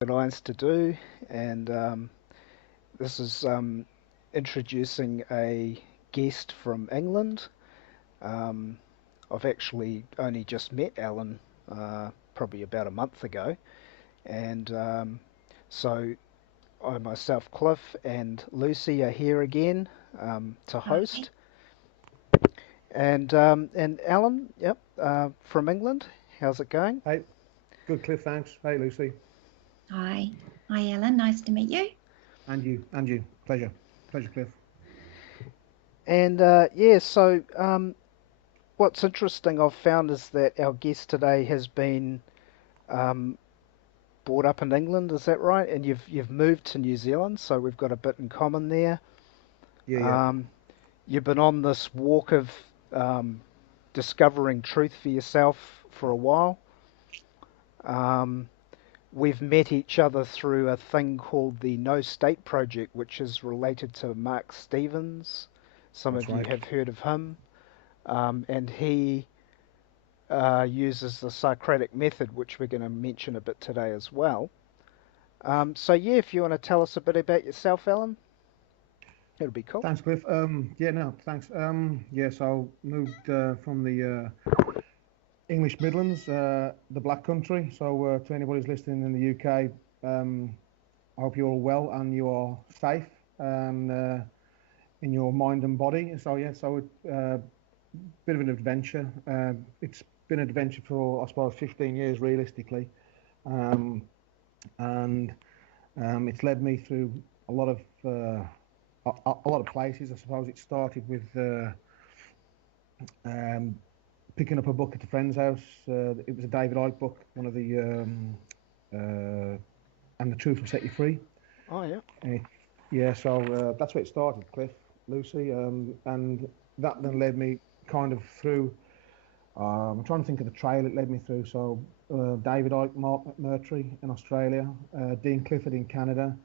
Alliance to do, and this is introducing a guest from England. Um, I've actually only just met Alan probably about a month ago, and so I myself, Cliff, and Lucy are here again to Hi. host. And Alan, yep, from England. How's it going? Hey, good Cliff, thanks. Hey Lucy, Hi. Hi, Ellen. Nice to meet you. and you. Pleasure, Cliff. And yeah, so what's interesting I've found is that our guest today has been um, brought up in England. Is that right? And you've moved to New Zealand, so we've got a bit in common there. Yeah. Um, you've been on this walk of um, discovering truth for yourself for a while. Um, we've met each other through a thing called the No State Project, which is related to Mark Stevens. Some That's of you right. have heard of him, and he uses the Socratic method, which we're going to mention a bit today as well. So yeah, if you want to tell us a bit about yourself, Alan, it'll be cool. Thanks, Cliff. Yeah, no, thanks. Yeah, so moved from the English Midlands, the Black Country. So to anybody who's listening in the UK, I hope you're all well and you are safe and in your mind and body. So yeah, so it, bit of an adventure. It's been an adventure for I suppose 15 years realistically, um, and it's led me through a lot of a lot of places. I suppose it started with um, picking up a book at a friend's house. It was a David Icke book, one of the and the truth will set you free. Oh yeah, And yeah, so that's where it started, Cliff, Lucy, and that then led me kind of through. I'm trying to think of the trail it led me through. So David Icke, Mark McMurtry in Australia, Dean Clifford in Canada,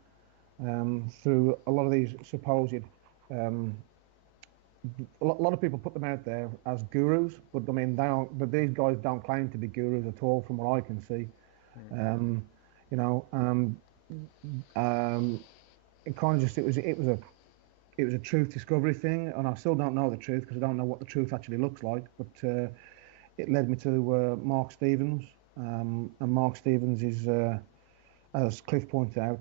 through a lot of these supposed um, a lot of people put them out there as gurus, but I mean they don't. But these guys don't claim to be gurus at all, from what I can see. Um, you know, um, it kind of just it was a truth discovery thing, and I still don't know the truth because I don't know what the truth actually looks like. But it led me to Mark Stevens, and Mark Stevens is, as Cliff pointed out,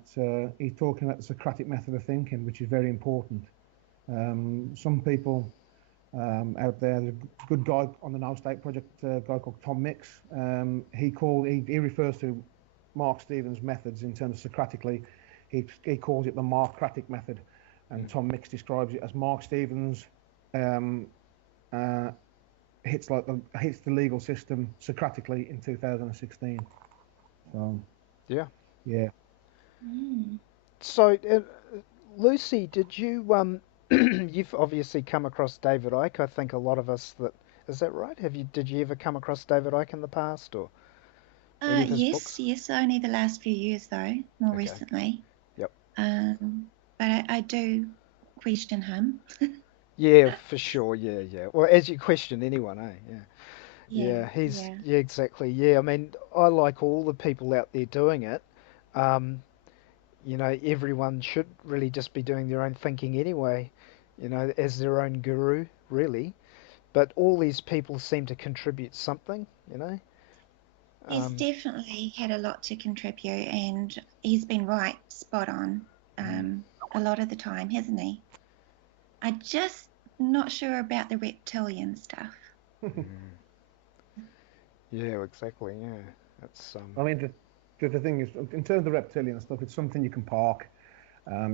he's talking about the Socratic method of thinking, which is very important. Some people out there. There's a good guy on the No State Project, a guy called Tom Mix. He refers to Mark Stevens' methods in terms of Socratically. He calls it the Marcratic method, and Tom Mix describes it as Mark Stevens um, uh, hits the legal system Socratically in 2016. So yeah. yeah, Mm. So Lucy, did you you've obviously come across David Icke. I think a lot of us that is that right? Have you did you ever come across David Icke in the past or any of his Yes, books? yes, only the last few years, though, more Okay. recently. Yep. But I do question him. Yeah, for sure. Yeah, yeah. Well, as you question anyone, eh? Yeah. Yeah, Yeah, he's yeah. yeah, exactly. Yeah, I mean, I like all the people out there doing it. Um, everyone should really just be doing their own thinking anyway, as their own guru, really. But all these people seem to contribute something, you know. He's Um, definitely had a lot to contribute, and he's been right, spot on, mm, a lot of the time, hasn't he? I just not sure about the reptilian stuff. mm. Yeah, exactly. Yeah, that's I mean the thing is, in terms of the reptilian stuff, it's something you can park.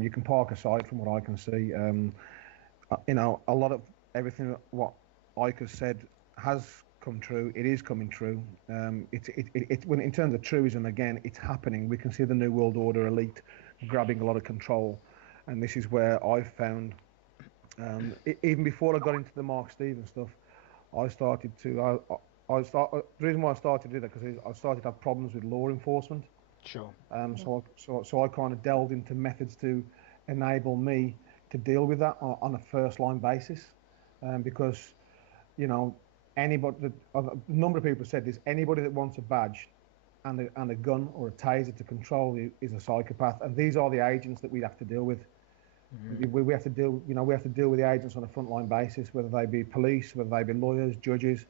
You can park aside from what I can see. A lot of everything what Ike has said has come true. It is coming true. When in terms of truism, again, it's happening. We can see the New World Order elite grabbing a lot of control, and this is where I found, even before I got into the Mark Stevens stuff, I started to. The reason why I started to do that because I started to have problems with law enforcement. sure. Yeah. So I kind of delved into methods to enable me to deal with that on a first line basis, because you know anybody, a number of people said this, anybody that wants a badge and a gun or a taser to control you is a psychopath. And these are the agents that we have to deal with. We have to deal, we have to deal with the agents on a frontline basis, whether they be police, whether they be lawyers, judges.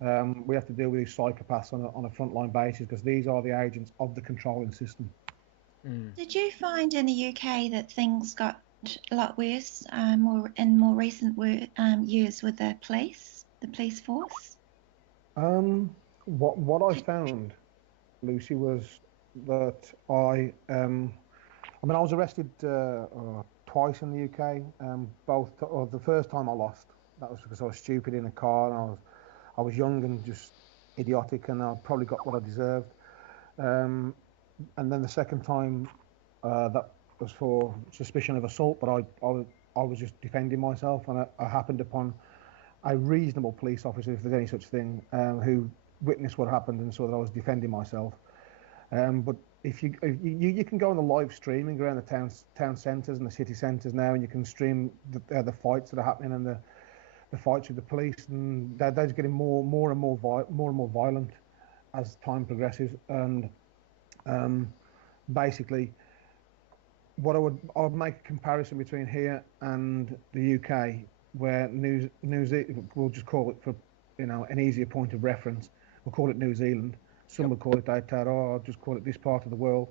We have to deal with these psychopaths on a frontline basis because these are the agents of the controlling system. Did you find in the UK that things got a lot worse more recent years with the police force? What I found, Lucy, was that I was arrested twice in the UK. The first time I lost, that was because I was stupid in a car and I was young and just idiotic, and I probably got what I deserved. And then the second time, that was for suspicion of assault, but I was just defending myself, and I happened upon a reasonable police officer, if there's any such thing, who witnessed what happened and saw that I was defending myself. But if you can go on the live streaming around the town centres and the city centres now, and you can stream the fights that are happening and the fights with the police, and they're getting more and more violent as time progresses. And basically, I would make a comparison between here and the UK, where New Zealand, we'll just call it for an easier point of reference, we'll call it New Zealand. Some will call it Aotearoa, I'll just call it this part of the world.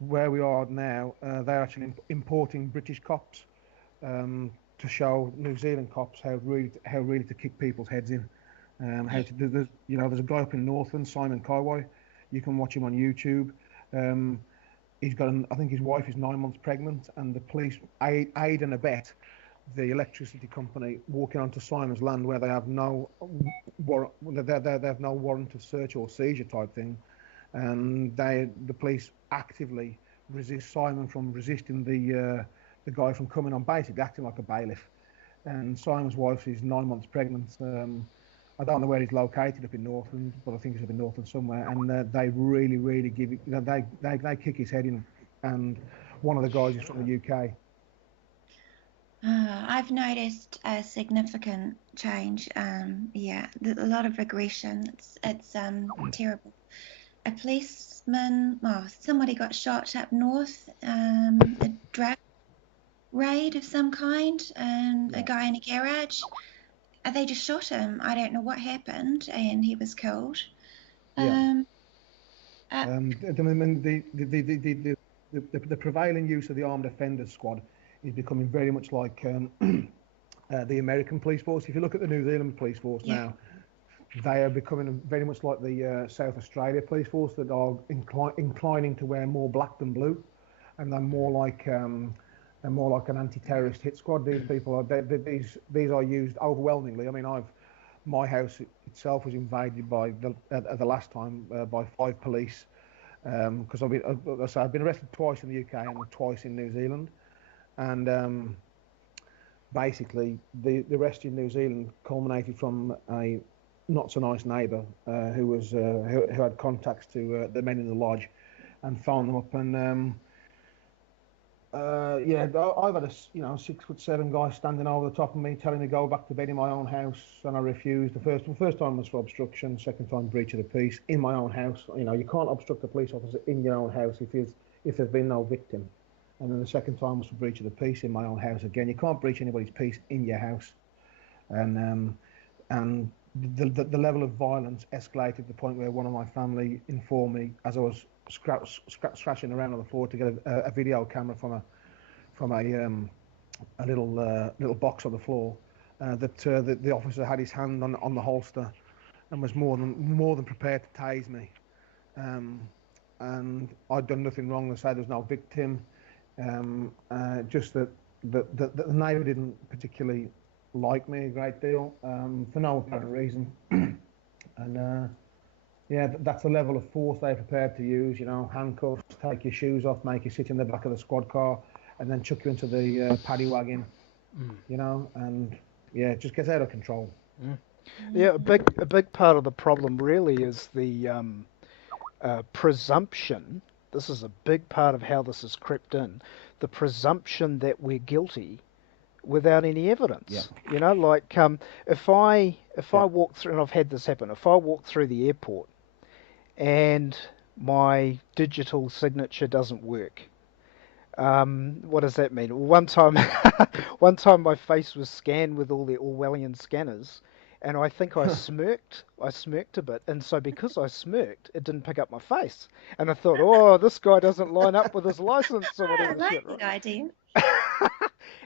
Where we are now, they're actually importing British cops to show New Zealand cops how really to kick people's heads in. There's a guy up in Northland, Simon Kaiwai. You can watch him on YouTube. He's got I think his wife is 9 months pregnant, and the police aid and abet the electricity company walking onto Simon's land where they have no warrant of search or seizure type thing, and the police actively resist Simon from resisting the guy from coming on, basically acting like a bailiff. And Simon's wife is 9 months pregnant. I don't know where he's located up in Northland, but I think he's up in Northland somewhere. And they really give it. They kick his head in. And one of the guys is from the UK. I've noticed a significant change. A lot of regression. It's terrible. A policeman, somebody got shot up north. A drug raid of some kind, and a guy in a garage. They just shot him. I don't know what happened, and he was killed. The prevailing use of the armed offenders squad is becoming very much like the American police force. If you look at the New Zealand police force now, they are becoming very much like the South Australia police force, that are inclining to wear more black than blue, and they're more like an anti-terrorist hit squad. These people are these are used overwhelmingly. I mean, my house itself was invaded by the last time by 5 police, because I've been arrested twice in the UK and twice in New Zealand, and basically the arrest in New Zealand culminated from a not so nice neighbour who had contacts to the men in the lodge, and phoned them up, and I've had a 6'7" guy standing over the top of me telling me to go back to bed in my own house, and I refused. The first time was for obstruction, second time breach of the peace in my own house. You can't obstruct a police officer in your own house if there's been no victim. And then the second time was for breach of the peace in my own house again. You can't breach anybody's peace in your house. And the level of violence escalated to the point where one of my family informed me, as I was scratching around on the floor to get a video camera from a little box on the floor, that the officer had his hand on the holster and was more than prepared to tase me. And I'd done nothing wrong. They said there was no victim. Just that the neighbour didn't particularly like me a great deal, for no apparent reason. And that's the level of force they're prepared to use. Handcuffs, take your shoes off, make you sit in the back of the squad car, and then chuck you into the paddy wagon. And it just gets out of control. Yeah, a big part of the problem really is the presumption. This is a big part of how this has crept in. The presumption that we're guilty without any evidence. If I walk through, and I've had this happen, if I walk through the airport and my digital signature doesn't work. What does that mean? One time, one time my face was scanned with all the Orwellian scanners, and I think I smirked. I smirked a bit, and so because I smirked, it didn't pick up my face. And I thought, oh, this guy doesn't line up with his license or I whatever like shit, the right? idea.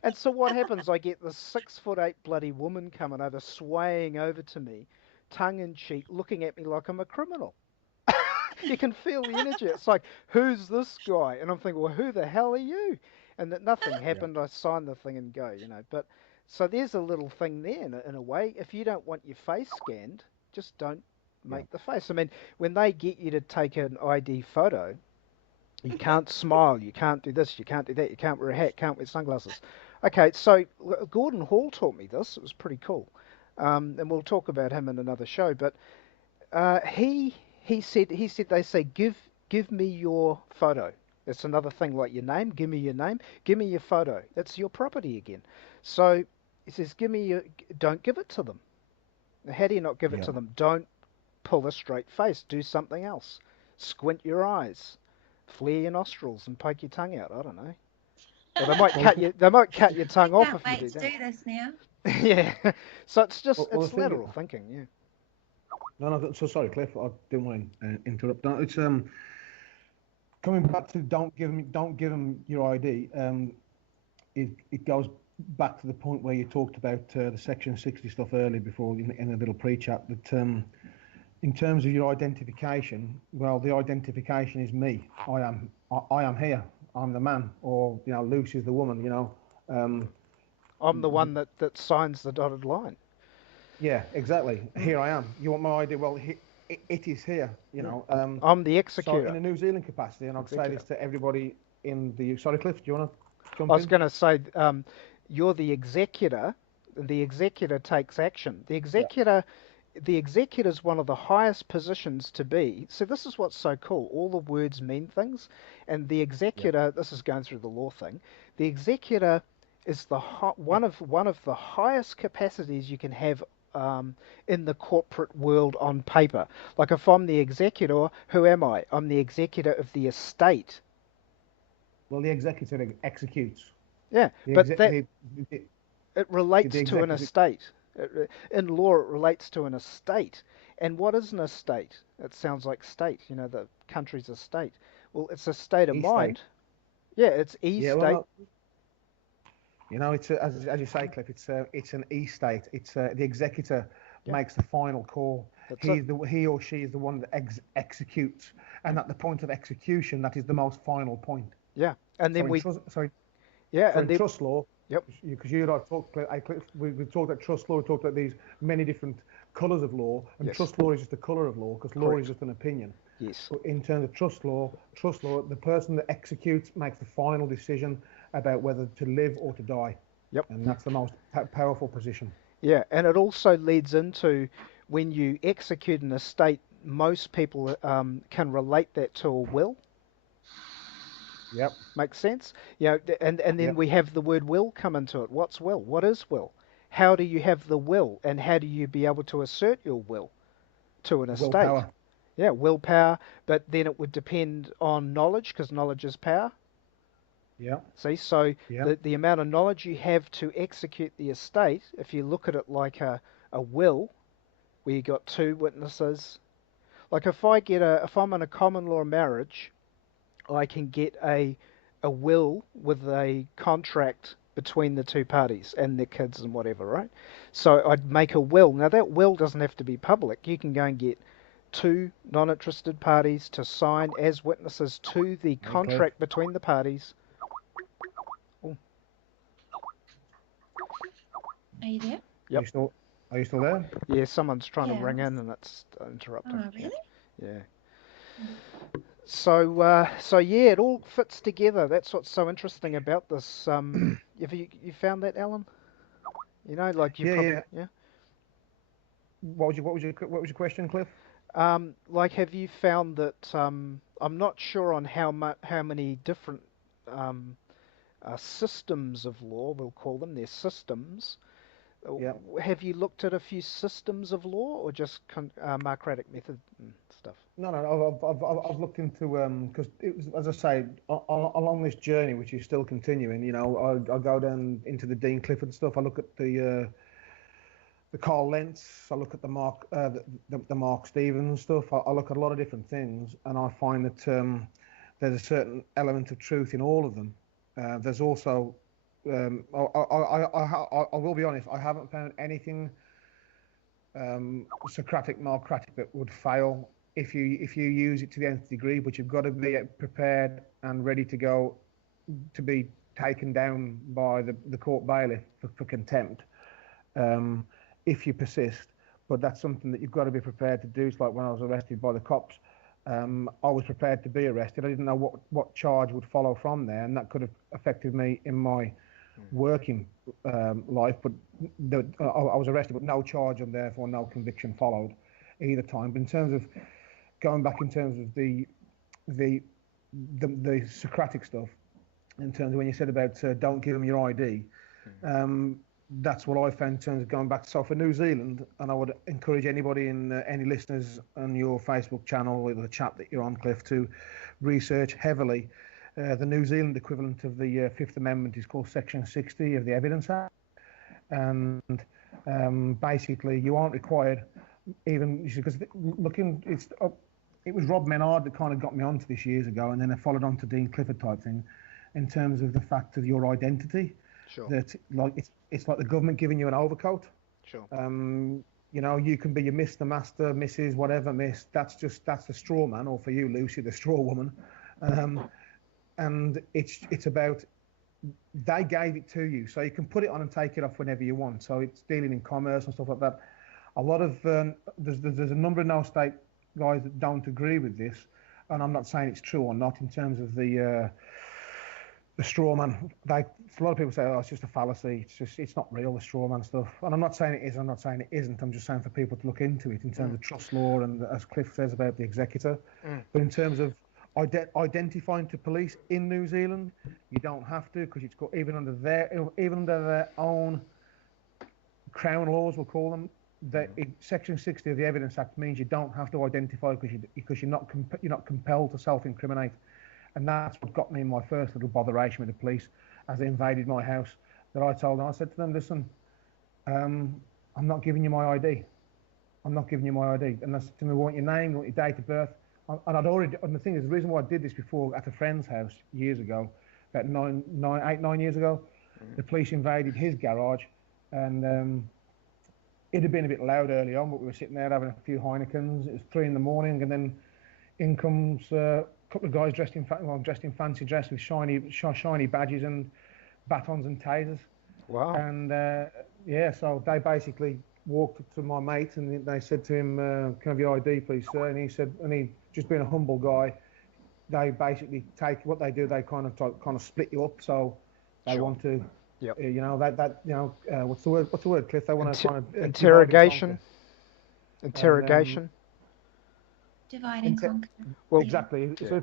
And so what happens? I get this 6'8" bloody woman coming over, swaying over to me, tongue in cheek, looking at me like I'm a criminal. You can feel the energy. It's like, who's this guy? And I'm thinking, well, who the hell are you? And that nothing Yeah. happened. I signed the thing and go. But so there's a little thing there in a way. If you don't want your face scanned, just don't Yeah. make the face. I mean, when they get you to take an ID photo, you can't smile, you can't do this, you can't do that, you can't wear a hat, can't wear sunglasses. Okay, so Gordon Hall taught me this. It was pretty cool. And we'll talk about him in another show. But he said they say give me your photo. It's another thing like your name. Give me your name. Give me your photo. It's your property again. So he says give me your. Don't give it to them. How do you not give it Yeah. to them? Don't pull a straight face. Do something else. Squint your eyes. Flare your nostrils and poke your tongue out. I don't know. Or they might Well, cut you. They might cut your tongue off Can't if you wait do to that. do this now. Yeah. So it's just well, the it's thing. lateral thinking. Yeah. No, no. So sorry, Cliff. I didn't want to interrupt. No, it's coming back to don't give them your ID. It goes back to the point where you talked about the Section 60 stuff earlier before in a little pre-chat that in terms of your identification, well, the identification is me. I am here. I'm the man, or Lucy's the woman. Um, I'm the one that signs the dotted line. yeah, exactly. Here I am. You want my ID? Well, it is here. Yeah. I'm the So in executor. a New Zealand capacity, and I'd say Executor. this to everybody in the. Sorry, Cliff. Do you want to I jump was in? going to say, you're the executor. The executor takes action. Yeah. The executor is one of the highest positions to be. So this is what's so cool. All the words mean things, and the Yeah. executor. This is going through the law thing. The executor is one of the highest capacities you can have in the corporate world on paper. Like if I'm the executor, who am I? I'm the executor of the estate. Well, the executive executes. Yeah, The but exec. that The, it the relates to an executive. estate. In law, it relates to an estate. And what is an estate? It sounds like state, the country's estate. Well, it's a state of E-state. mind. Yeah, it's Yeah. Well, e-state. no. It's as you say, Cliff. It's an e-state. It's the executor Yeah, makes the final call. that's it. He or she is the one that executes, and Mm, at the point of execution, that is the most final point. yeah, and So then in trust, sorry, yeah, so and in then, trust law, yep, because you and I talked, we've talked about trust law. We talked about these many different colours of law, and yes, trust law is just a colour of law because law is correct, just an opinion. yes, But in terms of trust law, the person that executes makes the final decision about whether to live or to die, yep, and that's the most powerful position. yeah, and it also leads into when you execute an estate, most people can relate that to a will. Yep, Makes sense? And then yep. we have the word will come into it. What's will? What is will? How do you have the will, and how do you be able to assert your will to an estate? Willpower. Yeah, willpower, but then it would depend on knowledge, because knowledge is power. Yep, See, so yep. the amount of knowledge you have to execute the estate, if you look at it like a will, where you got two witnesses, like if I'm in a common law marriage, I can get a will with a contract between the two parties and their kids and whatever, right? So I'd make a will. Now that will doesn't have to be public. You can go and get two non-interested parties to sign as witnesses to the Hey, Cliff. contract between the parties. Oh, Are you there? Are yep. you still? Are you still there? Yeah, someone's trying to Yeah. ring in and it's interrupting. Oh, Yeah, really? yeah. So yeah, it all fits together. That's what's so interesting about this. Have you found that, Alan? Like you Yeah, probably, yeah. yeah. What was your question, Cliff? Like, have you found that I'm not sure on how many different um, systems of law, we'll call them, they're systems. Yeah. Have you looked at a few systems of law or just Marcratic methods? stuff. No, no, I've looked into because it was, as I say, along this journey, which is still continuing. You know, I go down into the Dean Clifford stuff. I look at the Carl Lentz. I look at the Mark Stevens stuff. I look at a lot of different things, and I find that there's a certain element of truth in all of them. There's also I will be honest. I haven't found anything Socratic, Marcratic that would fail if you use it to the nth degree. But you've got to be prepared and ready to go to be taken down by the court bailiff for contempt if you persist. But that's something that you've got to be prepared to do. It's like when I was arrested by the cops. I was prepared to be arrested. I didn't know what charge would follow from there, and that could have affected me in my working life. But I was arrested, but no charge, and therefore no conviction followed either time. But in terms of going back, in terms of the Socratic stuff, in terms of when you said about don't give them your ID, that's what I found in terms of going back. So for New Zealand, and I would encourage anybody in any listeners on your Facebook channel or the chat that you're on, Cliff, to research heavily. The New Zealand equivalent of the Fifth Amendment is called Section 60 of the Evidence Act, and basically you aren't required, even because looking, it was Rob Menard that kind of got me onto this years ago, and then I followed on to Dean Clifford type thing, in terms of the fact of your identity. Sure. That like it's like the government giving you an overcoat. Sure. You know, you can be your Mr. Master, Mrs. whatever, Miss. That's the straw man, or for you, Lucy, the straw woman. And it's about, they gave it to you, so you can put it on and take it off whenever you want. So it's dealing in commerce and stuff like that. A lot of there's a number of no state guys that don't agree with this, and I'm not saying it's true or not in terms of the straw man. A lot of people say, oh, it's just a fallacy. It's not real, the straw man stuff. And I'm not saying it is. I'm not saying it isn't. I'm just saying for people to look into it in terms of trust law and, as Cliff says, about the executor. But in terms of identifying to police in New Zealand, you don't have to, because it's got, even under their own crown laws, we'll call them. Section 60 of the Evidence Act means you don't have to identify because you're not compelled to self-incriminate. And that's what got me in my first little botheration with the police as they invaded my house. That I said to them, listen, I'm not giving you my ID. I'm not giving you my ID. And they said to me, we want your name, we want your date of birth. And the thing is, the reason why I did this before at a friend's house years ago, about 9 years ago, the police invaded his garage, and it had been a bit loud early on, but we were sitting there having a few Heinekens. It was 3 in the morning, and then in comes couple of guys dressed in fancy dress with shiny badges and batons and tasers. Wow. And so they basically walked up to my mate and they said to him, "Can I have your ID, please, sir?" And he said, and he just being a humble guy, they basically take what they do. They kind of split you up. So they want to, Yep. what's the word, Cliff? They want to kind of interrogation. Interrogation. Divide and conquer. Well, exactly. Yeah.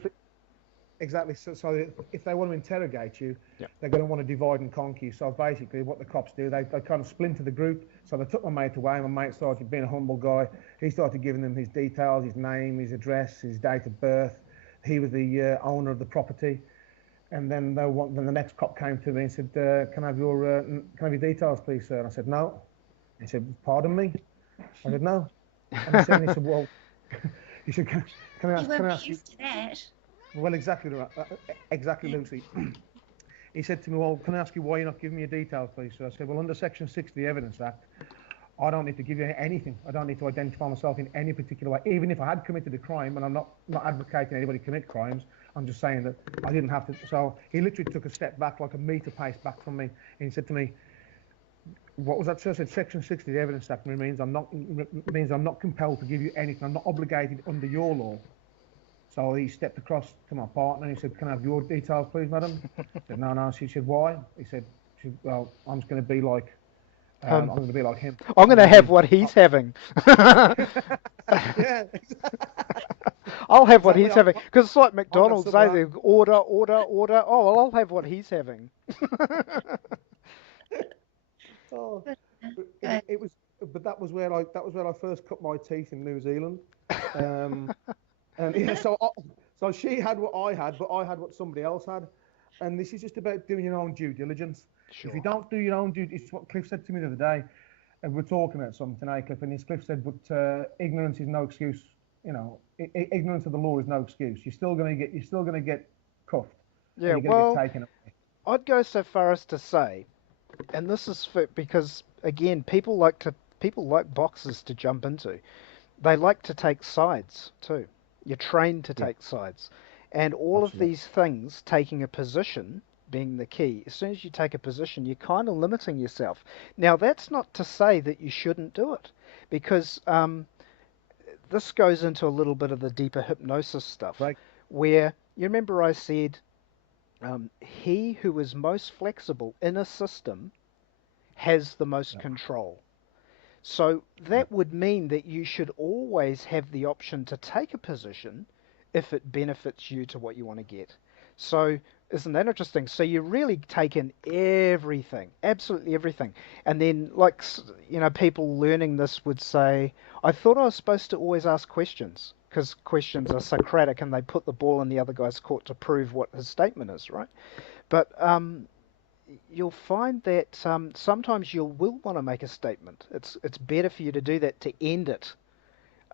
So if they want to interrogate you, they're going to want to divide and conquer you. So basically, what the cops do, they kind of splinter the group. So they took my mate away. My mate started being a humble guy. He started giving them his details, his name, his address, his date of birth. He was the owner of the property. And then the next cop came to me and said, "Can I have your details, please, sir?" And I said, "No." He said, "Pardon me?" I said, "No." And he said, "Well." He said, "Can I ask you?" To that. Well, exactly, Lucy. He said to me, "Well, can I ask you why you're not giving me your details, please?" So I said, "Well, under Section 6 of the Evidence Act, I don't need to give you anything. I don't need to identify myself in any particular way. Even if I had committed a crime, and I'm not advocating anybody commit crimes, I'm just saying that I didn't have to." So he literally took a step back, like a metre pace back from me, and he said to me, "What was that, sir?" I said, "Section 60 of the Evidence Act means I'm not compelled to give you anything. I'm not obligated under your law." So he stepped across to my partner and he said, "Can I have your details, please, madam?" I said, "No." She said, "Why?" He said, "Well, I'm just going to be like, I'm going to be like him. I'm going to have what he's having." Yeah. I'll have what he's having, because it's like McDonald's. They order. Oh, well, I'll have what he's having. Oh, it was but that was where I first cut my teeth in New Zealand. Um, and yeah, so she had what I had, but I had what somebody else had. And this is just about doing your own due diligence. If you Sure. don't do your own due, it's what Cliff said to me the other day. And we're talking about something tonight, Cliff, and Cliff said, but ignorance is no excuse. Ignorance of the law is no excuse. You're still going to get cuffed, or Yeah, you're going to get well, taken away. I'd go so far as to say, and this is because again, people like boxes to jump into. They like to take sides too. You're trained to Yeah, take sides. And all of absolutely. these things, taking a position being the key, as soon as you take a position, you're kind of limiting yourself. Now, that's not to say that you shouldn't do it, because this goes into a little bit of the deeper hypnosis stuff, Right. where you remember I said, he who is most flexible in a system has the most Yeah, control. So yeah, that would mean that you should always have the option to take a position if it benefits you to what you want to get. So isn't that interesting? So you really take in everything, absolutely everything. And then, like, people learning this would say, I thought I was supposed to always ask questions because questions are Socratic and they put the ball in the other guy's court to prove what his statement is, right? But you'll find that sometimes you will want to make a statement. It's better for you to do that to end it,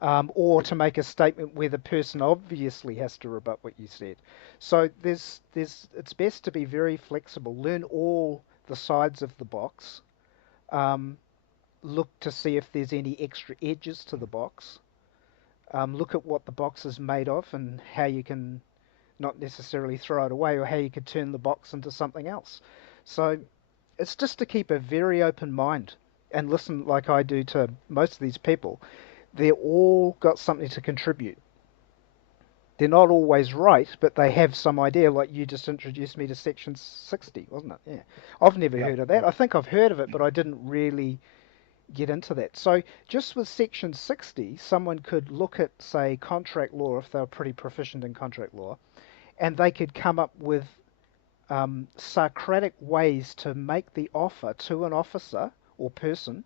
or to make a statement where the person obviously has to rebut what you said. So it's best to be very flexible. Learn all the sides of the box. Um, Look to see if there's any extra edges to the box. Look at what the box is made of and how you can not necessarily throw it away, or how you could turn the box into something else. So it's just to keep a very open mind and listen like I do to most of these people. They're all got something to contribute. They're not always right, but they have some idea. Like you just introduced me to Section 60, wasn't it? Yeah. I've never yeah, heard of yeah, that. I think I've heard of it, but I didn't really get into that. So just with Section 60, someone could look at, say, contract law if they're pretty proficient in contract law, and they could come up with Socratic ways to make the offer to an officer or person,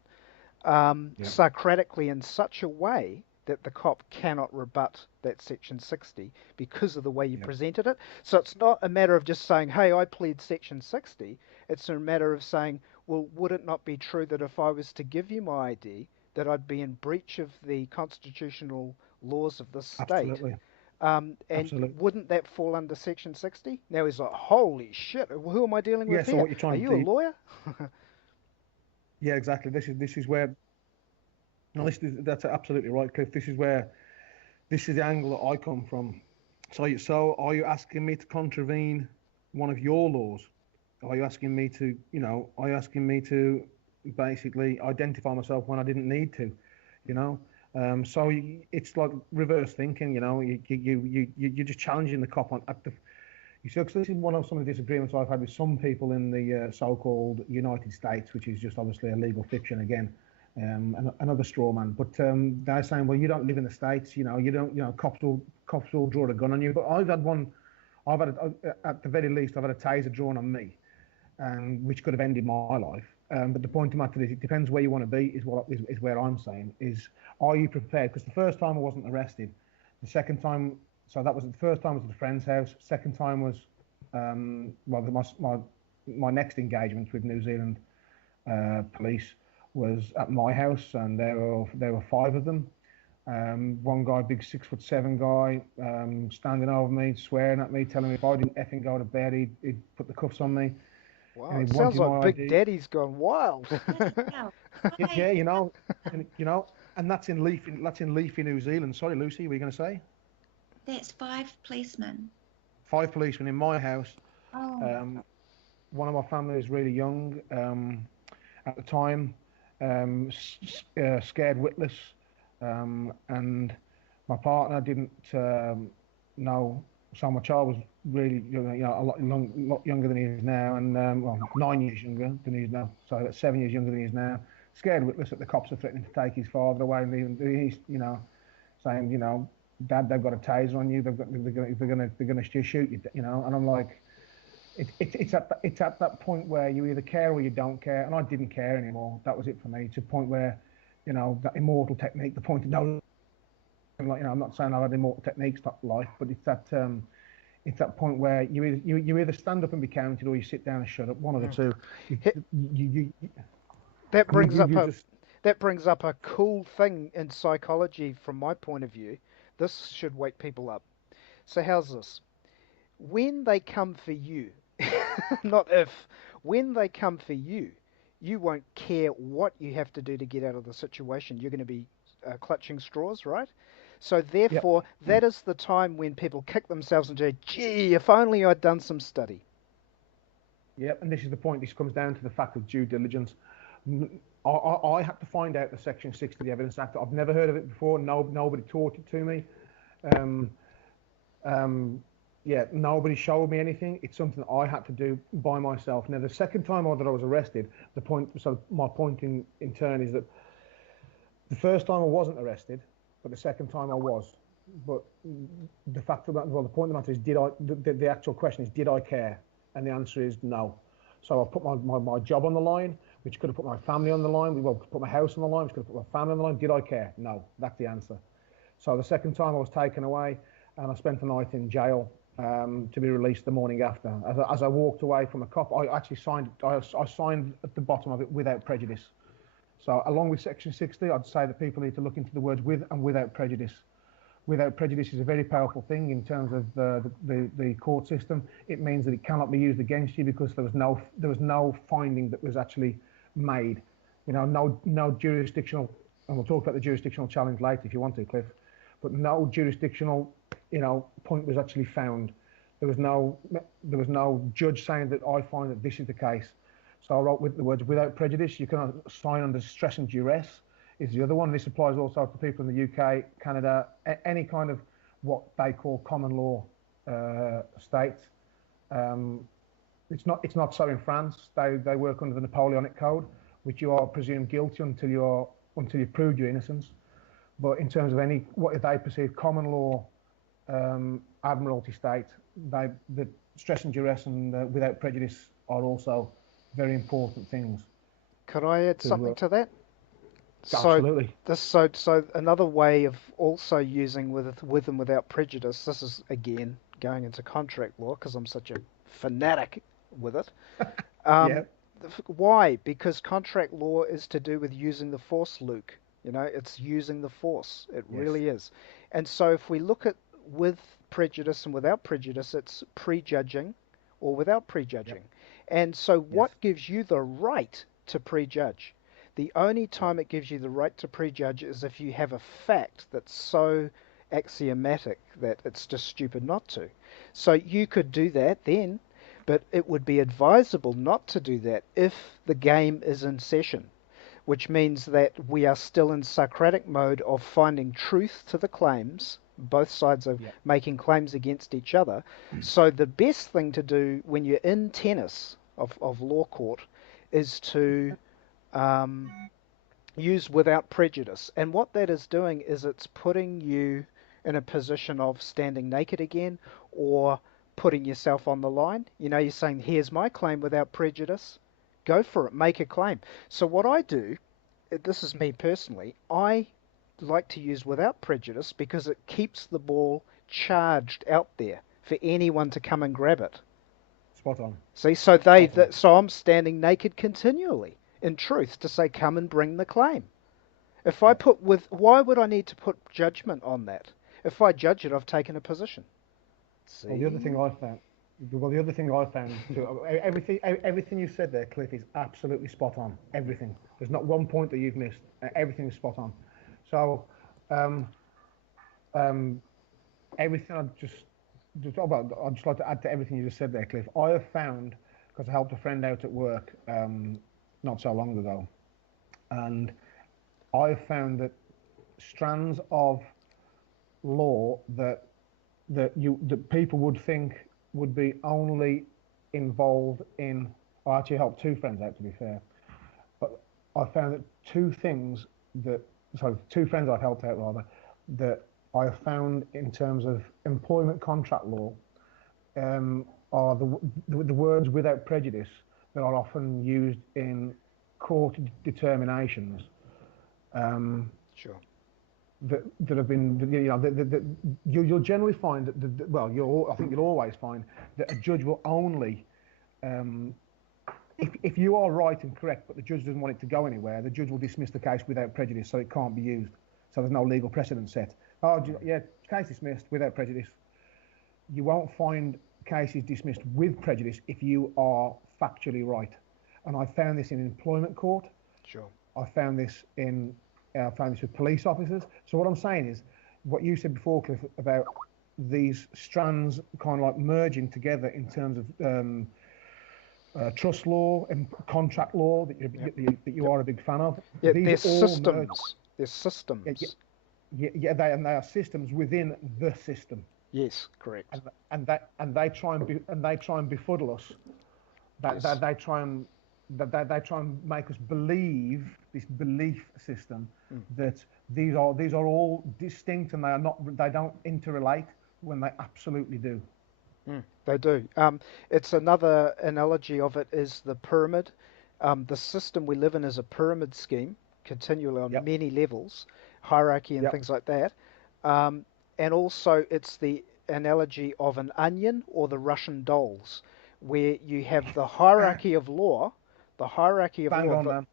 yeah, Socratically in such a way that the cop cannot rebut that Section 60 because of the way you yeah. presented it. So it's not a matter of just saying, hey, I plead Section 60. It's a matter of saying, well, would it not be true that if I was to give you my ID, that I'd be in breach of the constitutional laws of this state? Absolutely, And absolutely. wouldn't that fall under Section 60? Now he's like, holy shit, who am I dealing Yeah. with So here? what you're Are trying to you a do? lawyer? Yeah, exactly. This is where. No, that's absolutely right, Cliff. This is the angle that I come from. So are you asking me to contravene one of your laws? Are you asking me to, are you asking me to basically identify myself when I didn't need to, you know? It's like reverse thinking, you're just challenging the cop on at the. You see, 'cause this is one of some of the disagreements I've had with some people in the so-called United States, which is just obviously a legal fiction again, another straw man. But they're saying, well, you don't live in the States, you don't, cops will draw a gun on you. But I've had one, at the very least, I've had a taser drawn on me, which could have ended my life. But the point of the matter is, it depends where you want to be. Is where I'm saying is, are you prepared? Because the first time I wasn't arrested. The second time, so that was the first time was at a friend's house. Second time was, well, my next engagement with New Zealand police was at my house, and there were five of them. One guy, big 6'7" guy, standing over me, swearing at me, telling me if I didn't effing go to bed, he'd put the cuffs on me, and Wow, he it sounds wanted like my Big ID. Daddy's gone wild. Bloody hell. Why? Yeah, and that's in Leafy, New Zealand. Sorry, Lucy, were you going to say? That's five policemen. Five policemen in my house. Oh, Um, One of my family was really young at the time, scared witless, and my partner didn't know. So my child was really, a lot younger than he is now, and well, 9 years younger than he is now. So that's 7 years younger than he is now. Scared witless that the cops are threatening to take his father away, and even he's, saying, Dad, they've got a taser on you. They're gonna just shoot you, And I'm like, it's at that point where you either care or you don't care, and I didn't care anymore. That was it for me. It's a point where that immortal technique, the point of no, like, I'm not saying I've had immortal techniques to life, but it's that point where you either stand up and be counted, or you sit down and shut up. One of the two. You you you, That you, brings you up you a just that brings up a cool thing in psychology from my point of view. This should wake people up. So how's this? When they come for you, not if, when they come for you, you won't care what you have to do to get out of the situation. You're going to be clutching straws, right? So yep, therefore, that is the time when people kick themselves and say, "Gee, if only I'd done some study." yep. And this is the point. This comes down to the fact of due diligence. I had to find out the Section 60 of the Evidence Act. I've never heard of it before. No, nobody taught it to me. Um, um, yeah, nobody showed me anything. It's something I had to do by myself. Now, the second time that I was arrested, my point in turn is that the first time I wasn't arrested, but the second time I was. But the fact of that, well, the point of the matter is, the actual question is, did I care? And the answer is no. So I put my job on the line, which could have put my family on the line. Well, put my house on the line, which could have put my family on the line. Did I care? No. That's the answer. So the second time I was taken away, and I spent the night in jail, to be released the morning after. As I walked away from a cop, I actually signed. I signed at the bottom of it, without prejudice. So along with Section 60, I'd say that people need to look into the words with and without prejudice. Without prejudice is a very powerful thing in terms of the court system. It means that it cannot be used against you because there was no finding that was actually made. No jurisdictional, and we'll talk about the jurisdictional challenge later if you want to, Cliff. But no jurisdictional, point was actually found. There was no judge saying that I find that this is the case. So I wrote with the words without prejudice. You cannot sign under stress and duress is the other one. This applies also to people in the UK, Canada, any kind of what they call common law states. Um, it's not so in France. They work under the Napoleonic Code, which you are presumed guilty until you've proved your innocence. But in terms of what they perceive common law admiralty state, the stress and duress and without prejudice are also very important things Could I add something to to that? So absolutely. so another way of also using with and without prejudice. This is again going into contract law because I'm such a fanatic with it. Yeah, Um, why? Because contract law is to do with using the force, Luke. It's using the force. It yes, really is. And so if we look at with prejudice and without prejudice, it's prejudging or without yep, prejudging. And so yes, what gives you the right to prejudge? The only yep, time it gives you the right to prejudge is if you have a fact that's so axiomatic that it's just stupid not to. So you could do that then, but it would be advisable not to do that if the game is in session, which means that we are still in Socratic mode of finding truth to the claims. Both sides are yep, making claims against each other. So the best thing to do when you're in tennis of law court is to um, use without prejudice. And what that is doing is it's putting you in a position of standing naked again or putting yourself on the line. You're saying, here's my claim without prejudice. Go for it, make a claim. So what I do, this is me personally, I like to use without prejudice because it keeps the ball charged out there for anyone to come and grab it. spot on, See, so spot on. so I'm standing naked continually, in truth, to say, come and bring the claim. If I Yep. put with, why would I need to put judgment on that? If I judge it, I've taken a position. Well, the other thing See? I found, well, the other thing I found too, everything you said there, Cliff, is absolutely spot on. Everything. There's not one point that you've missed. Everything is spot on. So, um, um, everything I'd just like to add to everything you just said there, Cliff. I have found, because I helped a friend out at work not so long ago, and I have found that strands of law that people would think would be only involved in. I actually helped two friends out, to be fair, but I found that two friends I've helped out rather, that I have found in terms of employment contract law, are the words without prejudice that are often used in court determinations. um, Sure. that have been, you'll generally find that, well, I think you'll always find that a judge will only, um, if you are right and correct, but the judge doesn't want it to go anywhere, the judge will dismiss the case without prejudice, so it can't be used. So there's no legal precedent set. Oh, yeah, case dismissed without prejudice. You won't find cases dismissed with prejudice if you are factually right. And I found this in employment court. Sure. I found this with police officers. So what I'm saying is, what you said before, Cliff, about these strands kind of like merging together in terms of trust law and contract law that you are a big fan of. Yeah, These there's are all merged. systems. There's systems. Yeah, they are systems within the system. Yes, correct. And they try and befuddle us. They try and make us believe this belief system that these are all distinct and they don't interrelate when they absolutely do. They do. It's another analogy of it is the pyramid. The system we live in is a pyramid scheme, continually on Yep. many levels, hierarchy and Yep. things like that. And also, it's the analogy of an onion or the Russian dolls, where you have the hierarchy of law, the hierarchy of Bang law. on, man.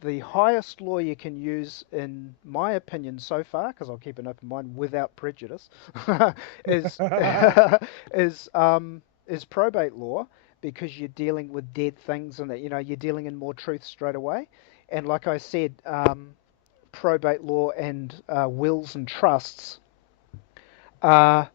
The highest law you can use, in my opinion, so far, because I'll keep an open mind without prejudice, is is probate law, because you're dealing with dead things and that you're dealing in more truth straight away. And like I said, probate law and wills and trusts are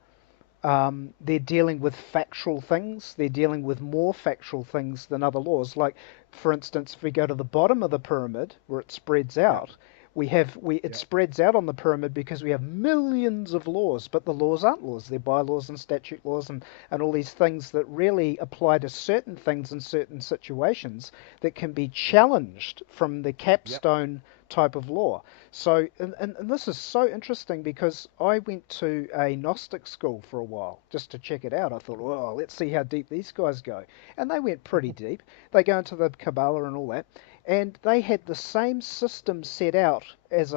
they're dealing with factual things. They're dealing with more factual things than other laws. Like, for instance, if we go to the bottom of the pyramid where it spreads out, it spreads out on the pyramid because we have millions of laws, but the laws aren't laws. They're bylaws and statute laws and all these things that really apply to certain things in certain situations that can be challenged from the capstone type of law. So, and this is so interesting because I went to a Gnostic school for a while just to check it out. I thought, well, let's see how deep these guys go. And they went pretty deep. They go into the Kabbalah and all that. And they had the same system set out as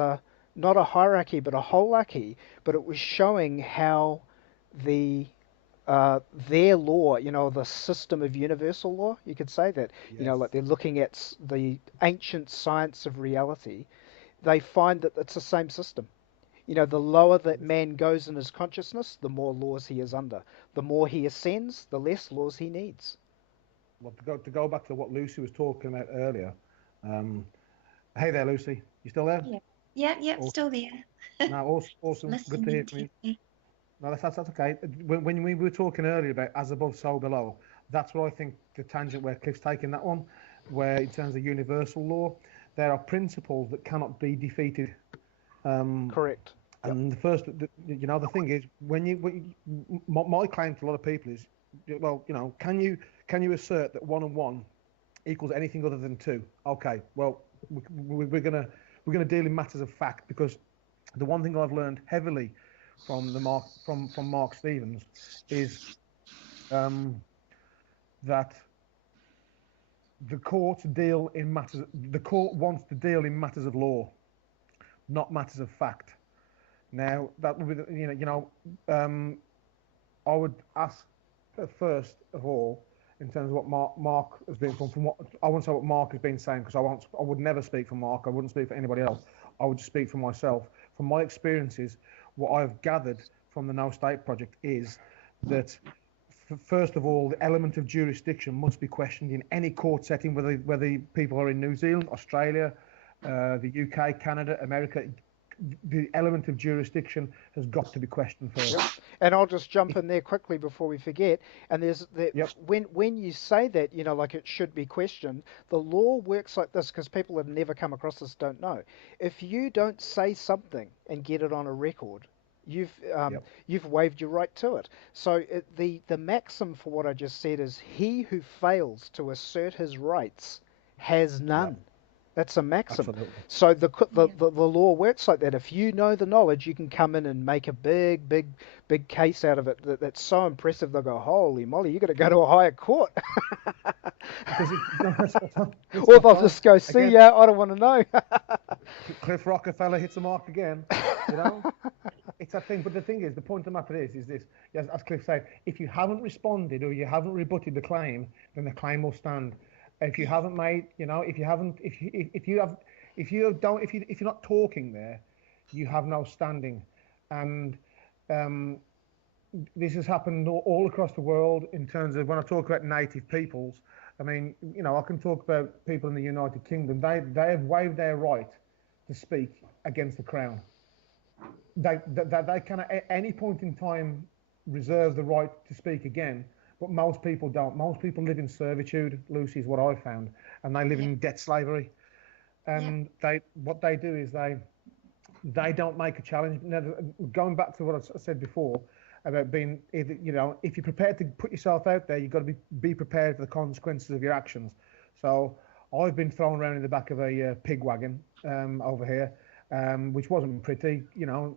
not a hierarchy, but a holarchy. But it was showing how the their law, the system of universal law, you could say that, like they're looking at the ancient science of reality, they find that it's the same system. The lower that man goes in his consciousness, the more laws he is under. The more he ascends, the less laws he needs. Well, to go back to what Lucy was talking about earlier. Hey there, Lucy. You still there? Yeah, Awesome. Still there. No, awesome. Good to hear from you. No, that's okay. When we were talking earlier about as above, so below, that's what I think the tangent where Cliff's taking that one, where in terms of universal law, there are principles that cannot be defeated. Correct. And the first, the thing is, my claim to a lot of people is, well, can you assert that 1 and 1 equals anything other than 2? Okay, well, we're gonna deal in matters of fact, because the one thing I've learned heavily from Mark Stevens is that the court wants to deal in matters of law, not matters of fact. Now that would be, I would ask first of all, in terms of what Mark has been from what I won't say what Mark has been saying, because I would never speak for Mark. I wouldn't speak for anybody else. I would just speak for myself. From my experiences, what I've gathered from the No State Project is that, first of all, the element of jurisdiction must be questioned in any court setting, whether people are in New Zealand, Australia, the UK, Canada, America. The element of jurisdiction has got to be questioned first. Yep. And I'll just jump in there quickly before we forget. And when you say that, like it should be questioned, the law works like this, because people have never come across this don't know. If you don't say something and get it on a record, you've waived your right to it. So the maxim for what I just said is, he who fails to assert his rights has none. Yep. That's a maxim. Absolutely. So the law works like that. If you know the knowledge, you can come in and make a big case out of it. That's so impressive. They'll go, holy moly, you got to go to a higher court. Or they'll just go, see ya, I don't want to know. Cliff Rockefeller hits the mark again. You know, it's that thing. But the thing is, the point of the matter is this: as Cliff said, if you haven't responded or you haven't rebutted the claim, then the claim will stand. If you haven't made, you know, if you haven't, if you have, if you don't, if you're not talking there, you have no standing, and um, this has happened all across the world in terms of when I talk about native peoples. I mean, you know, I can talk about people in the United Kingdom. They have waived their right to speak against the crown. They can at any point in time reserve the right to speak again, but most people don't. Most people live in servitude, Lucy, is what I've found, and they live Yeah. in debt slavery. Yeah. And what they do is they don't make a challenge. Now, going back to what I said before about being, you know, if you're prepared to put yourself out there, you've got to be prepared for the consequences of your actions. So I've been thrown around in the back of a pig wagon over here, which wasn't pretty, you know,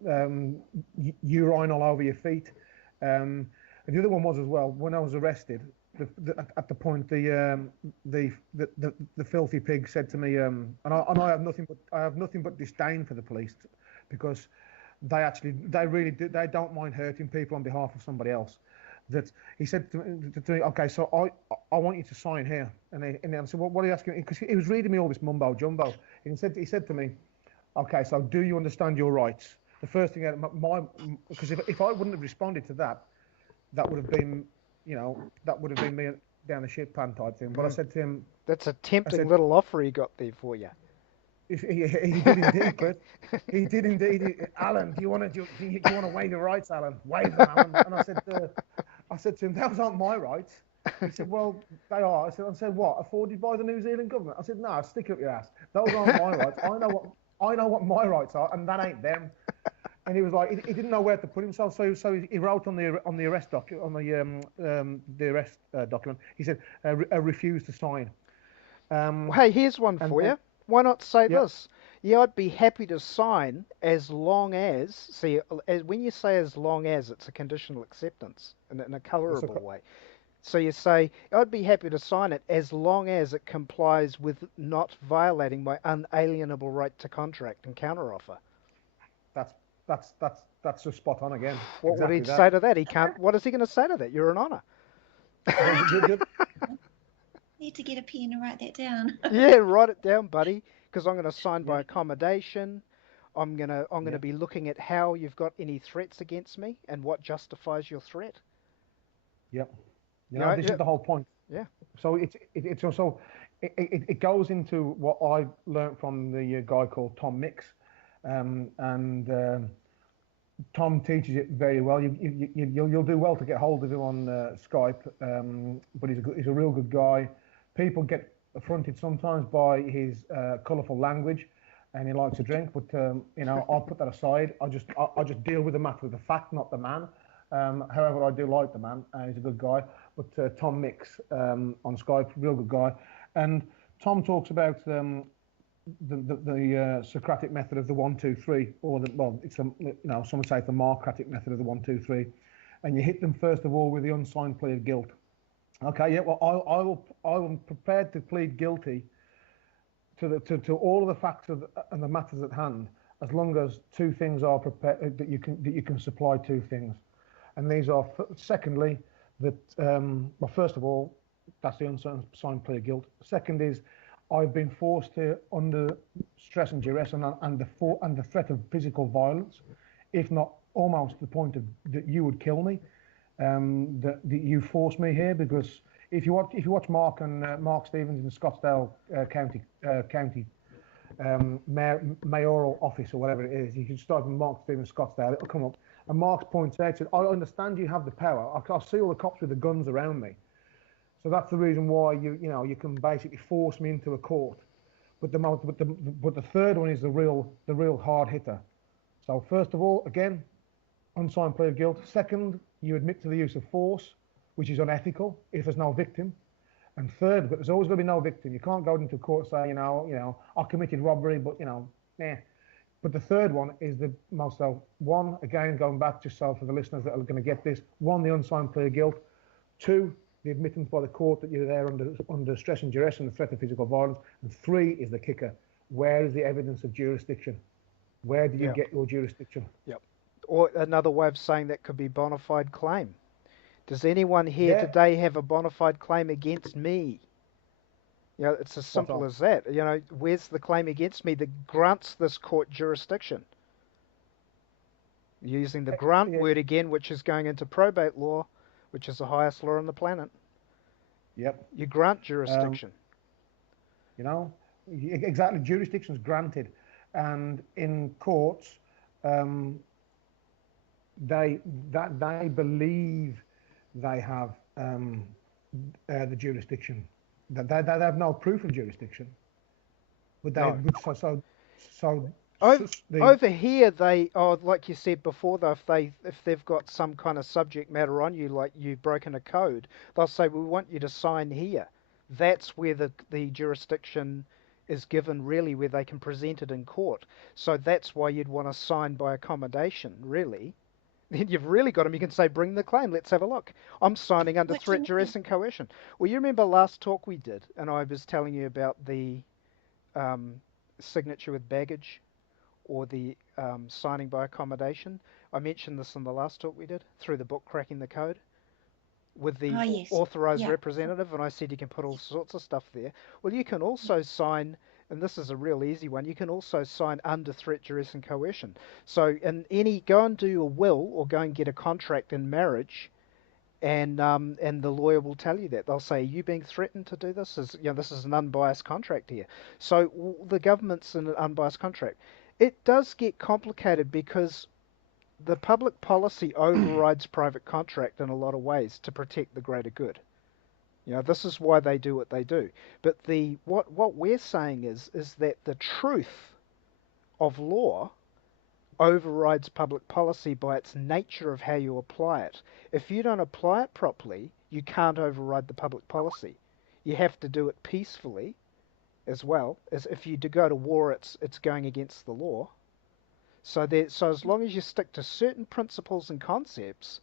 urine all over your feet. And the other one was as well, when I was arrested, at the point the filthy pig said to me, and I have nothing but disdain for the police, because they really do, they don't mind hurting people on behalf of somebody else. That he said to me, okay, so I want you to sign here, and I said, what are you asking? Because he was reading me all this mumbo jumbo, and he said to me, okay, so do you understand your rights? The first thing, because if I wouldn't have responded to that, that would have been, you know, that would have been me down the shit pan type thing. But I said to him, That's a I tempting said, little offer he got there for you. he did indeed, Chris. He did indeed. Alan, do you want to waive your rights, Alan? Waive them, Alan. And I said to him, those aren't my rights. He said, well, they are. I said, what? Afforded by the New Zealand government? I said, no, stick it up your ass. Those aren't my rights. I know what my rights are, and that ain't them. And he was like, he didn't know where to put himself, so he wrote on the arrest document. He said, refuse to sign. Hey, here's one And for you. Why not say yeah, this? Yeah, I'd be happy to sign as long as, see, when you say as long as, it's a conditional acceptance in a colorable way. So you say, I'd be happy to sign it as long as it complies with not violating my unalienable right to contract and counteroffer. that's that's just spot on again. What would he Exactly say that. to that? He can't. What is he going to say to that? You're an honour. Well, Need to get a pen and write that down. Yeah, write it down, buddy, because I'm going to sign by yeah, accommodation. I'm gonna yeah, be looking at how you've got any threats against me and what justifies your threat. yeah. You You know, know, this yeah, is the whole point. yeah. So it's also it goes into what I learned from the guy called Tom Mix, and Tom teaches it very well. You'll do well to get hold of him on Skype, but he's a real good guy. People get affronted sometimes by his colourful language, and he likes to drink. But you know, I'll put that aside. I just deal with the matter of the fact, not the man. However, I do like the man. He's a good guy. But Tom Mix on Skype, real good guy, and Tom talks about the Socratic method of the 1-2-3, or it's you know, some would say it's the Marcratic method of the 1-2-3, and you hit them first of all with the unsigned plea of guilt. Okay, yeah, well, I'm prepared to plead guilty to all of the facts and the matters at hand, as long as two things are prepared that you can supply two things, and these are secondly that well, first of all, that's the unsigned plea of guilt. Second is I've been forced to, under stress and duress and the threat of physical violence, if not almost to the point of that you would kill me, that you forced me here. Because if you watch Mark Stevens in Scottsdale County mayoral office or whatever it is, you can start with Mark Stevens Scottsdale, it'll come up. And Mark points out, I understand you have the power. I see all the cops with the guns around me. So that's the reason why you can basically force me into a court. But the third one is the real hard hitter. So first of all, again, unsigned plea of guilt. Second, you admit to the use of force, which is unethical if there's no victim. And third, but there's always going to be no victim. You can't go into court and say, I committed robbery, but nah. But the third one is the most. So one, again, going back just so for the listeners that are going to get this. One, the unsigned plea of guilt. Two, the admittance by the court that you're there under stress and duress and the threat of physical violence. And three is the kicker. where is the evidence of jurisdiction? Where do you Yeah. get your jurisdiction? Yep. Or another way of saying that could be bona fide claim. Does anyone here Yeah, today have a bona fide claim against me? It's as spot simple on. as that. Where's the claim against me that grants this court jurisdiction? Using the grant Yeah, word again, which is going into probate law, which is the highest law on the planet. yep. You grant Um, jurisdiction. you know, exactly. Jurisdiction is granted, and in courts, um, they they believe they have the jurisdiction. They have no proof of jurisdiction, but they No. but so Over, the over here, like you said before, though, if they've got some kind of subject matter on you, like you've broken a code, they'll say, "We want you to sign here." That's where the jurisdiction is given, really, where they can present it in court. So that's why you'd want to sign by accommodation, really. Then you've really got them. You can say, "Bring the claim. Let's have a look." I'm signing under What do threat, you mean? duress, and coercion. Well, you remember last talk we did, and I was telling you about the um, signature with baggage or the signing by accommodation. I mentioned this in the last talk we did through the book Cracking the Code with Oh, the yes. authorized Yeah. representative, and I said you can put all sorts of stuff there. Well, you can also sign, and this is a real easy one, you can also sign under threat, duress, and coercion. So, go and do a will or go and get a contract in marriage. And the lawyer will tell you that they'll say, "Are you being threatened to do this? This is an unbiased contract here." So the government's in an unbiased contract. It does get complicated because the public policy overrides private contract in a lot of ways to protect the greater good. This is why they do what they do. But the what we're saying is that the truth of law overrides public policy by its nature of how you apply it. If you don't apply it properly, you can't override the public policy. You have to do it peacefully as well. As if you do go to war, it's going against the law. So as long as you stick to certain principles and concepts,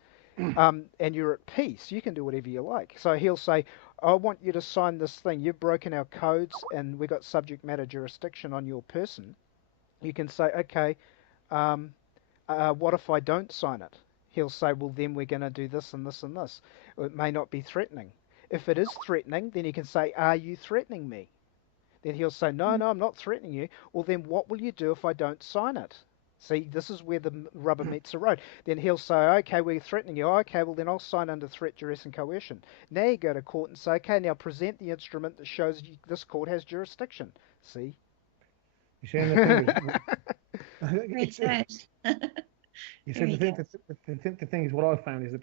and you're at peace, you can do whatever you like. So he'll say, "I want you to sign this thing. You've broken our codes, and we got subject matter jurisdiction on your person." You can say, "Okay, um, what if I don't sign it?" He'll say, "Well, then we're going to do this and this and this." It may not be threatening. If it is threatening, then you can say, "Are you threatening me?" Then he'll say, "No, no, I'm not threatening you." Well, then what will you do if I don't sign it? See, this is where the rubber meets the road. Then he'll say, "Okay, we're threatening you." "Okay, well, then I'll sign under threat, duress, and coercion." Now you go to court and say, "Okay, now present the instrument that shows this court has jurisdiction." See? you see, and the thing is, Very it's good. you see Very good. the thing is what I found is that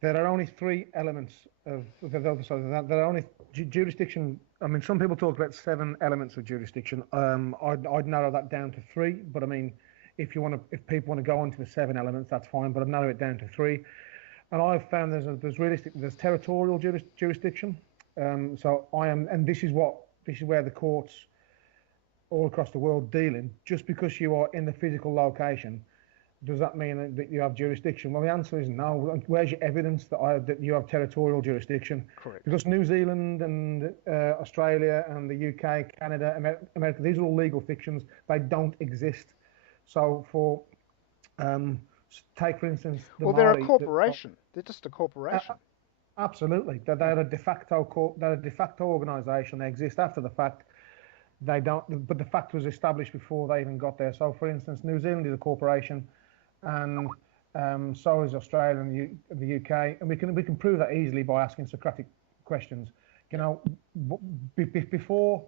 there are only three elements there are only jurisdiction. I mean, some people talk about 7 elements of jurisdiction. I'd narrow that down to three. But I mean, if people want to go on to the 7 elements, that's fine. But I'd narrow it down to three. And I've found there's territorial jurisdiction. And this is where the courts all across the world dealing. Just because you are in the physical location, does that mean that you have jurisdiction? Well, the answer is no. Where's your evidence that you have territorial jurisdiction? Correct. Because New Zealand and Australia and the UK, Canada, America, these are all legal fictions. They don't exist. So take for instance the Well, they're a Maori. corporation. They're just a Uh, corporation. absolutely, they're a de facto organisation. They exist after the fact. They don't, but the fact was established before they even got there. So, for instance, New Zealand is a corporation, and so is Australia and the UK, and we can prove that easily by asking Socratic questions. You know, before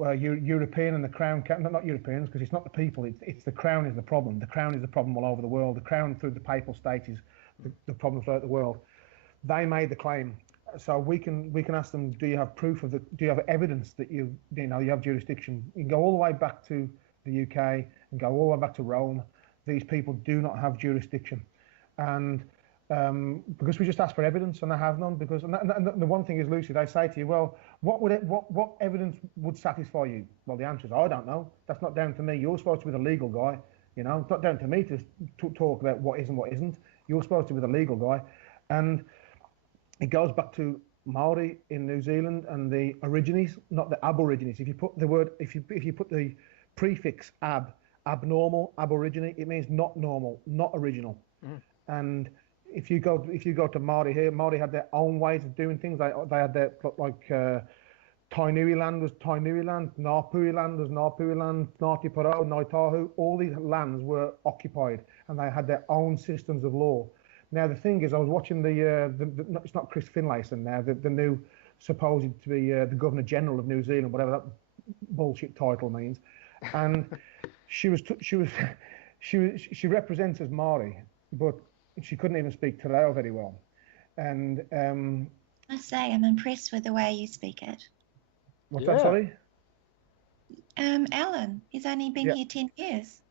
European and the Crown, not Europeans, because it's not the people, it's the Crown is the problem. The Crown is the problem all over the world. The Crown through the papal state is the problem throughout the world. They made the claim, so we can ask them, do you have proof do you have evidence that you have jurisdiction? You can go all the way back to the UK and go all the way back to Rome. These people do not have jurisdiction, and because we just ask for evidence and they have none. Because and the one thing is, Lucy, they say to you, well, what evidence would satisfy you? Well, the answer is, I don't know. That's not down to me. You're supposed to be the legal guy. It's not down to me to talk about what is and what isn't. You're supposed to be the legal guy, and it goes back to Maori in New Zealand and the Aborigines, not the Aborigines. If you put the word, if you put the prefix abnormal, Aborigine, it means not normal, not original. Mm. And if you go to Maori here, Maori had their own ways of doing things. They had their like Tainui land was Tainui land, Ngāpuhi land was Ngāpuhi land, Ngāti Porou, Ngāi Tahu. All these lands were occupied, and they had their own systems of law. Now the thing is, I was watching it's not Chris Finlayson now, the new supposed to be the Governor General of New Zealand, whatever that bullshit title means, and she was she represents as Maori, but she couldn't even speak Te Reo very well, and I say I'm impressed with the way you speak it. what's Yeah. that? Sorry. Alan, he's only been Yeah. here 10 years.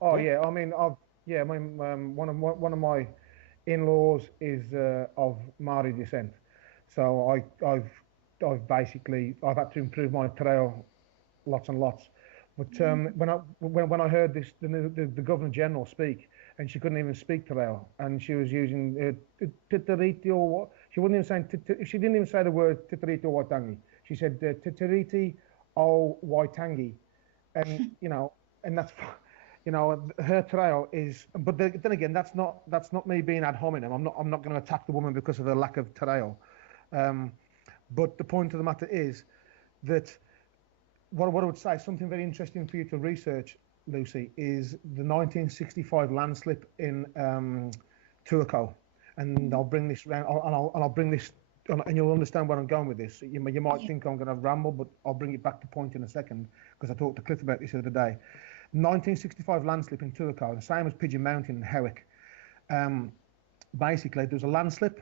Oh Yeah. yeah, I mean, one of my in-laws is of Maori descent, so I've basically I've had to improve my Te Reo lots and lots. But when I heard the Governor General speak, and she couldn't even speak Te Reo, and she was using titiriti or what, she wasn't even saying she didn't even say the word titiriti or waitangi. She said titiriti o waitangi, and and that's her Te Reo is. But then again, that's not me being ad hominem. I'm not going to attack the woman because of her lack of Te Reo. But the point of the matter is that what I would say, something very interesting for you to research, Lucy, is the 1965 landslip in Tuaco, and I'll bring this round, I'll bring this, and you'll understand where I'm going with this. You might think I'm going to ramble, but I'll bring it back to point in a second, because I talked to Cliff about this the other day. 1965 landslip in Tuaco, the same as Pigeon Mountain and Howick. Basically, there was a landslip,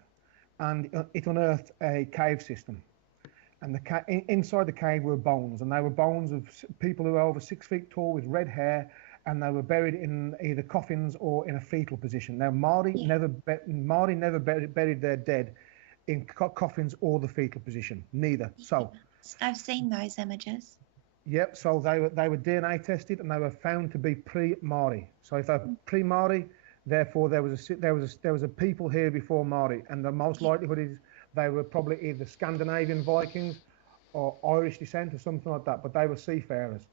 and it unearthed a cave system. And inside the cave were bones, and they were bones of people who were over 6 feet tall with red hair, and they were buried in either coffins or in a fetal position. Now, Maori never buried their dead in coffins or the fetal position, neither. So I've seen those images. Yep. So they were DNA tested, and they were found to be pre-Maori. So if they're pre-Maori, therefore there was a people here before Maori, and the most likelihood is they were probably either Scandinavian Vikings or Irish descent or something like that, but they were seafarers.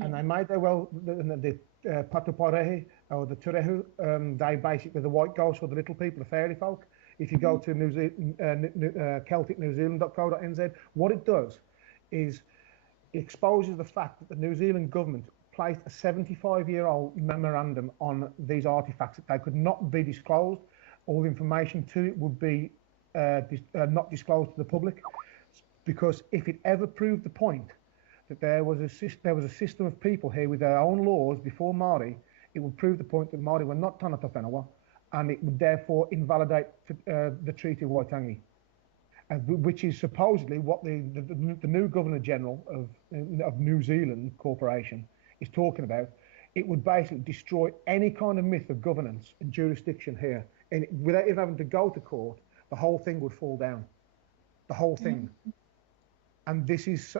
And they made their the Patuparehi or the Turehu, they basically the white ghosts or the little people, the fairy folk. If you go to CelticNewZealand.co.nz, what it does is it exposes the fact that the New Zealand government placed a 75-year-old memorandum on these artifacts that they could not be disclosed. All the information to it would be not disclosed to the public, because if it ever proved the point that there was a system of people here with their own laws before Maori, it would prove the point that Maori were not Tanata Whenua, and it would therefore invalidate the Treaty of Waitangi, which is supposedly what the new Governor General of New Zealand Corporation is talking about. It would basically destroy any kind of myth of governance and jurisdiction here, and without even having to go to court, the whole thing would fall down. The whole thing. And this is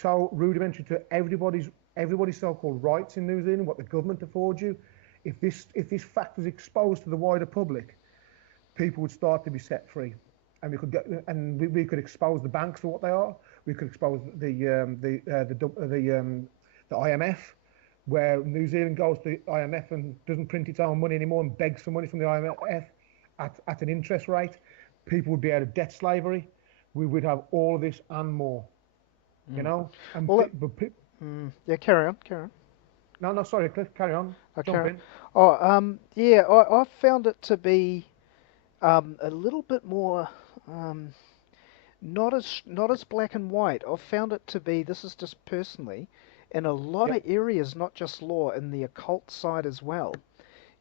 so rudimentary to everybody's so-called rights in New Zealand, what the government affords you. If this fact was exposed to the wider public, people would start to be set free, and we could expose the banks for what they are. We could expose the IMF, where New Zealand goes to the IMF and doesn't print its own money anymore and begs for money from the IMF at an interest rate. People would be out of debt slavery. We would have all of this and more, And Well, yeah, carry on. No, sorry, Cliff, carry on. Jump in. Oh, yeah, I found it to be a little bit more not as black and white. I've found it to be, this is just personally, in a lot of areas, not just law, in the occult side as well.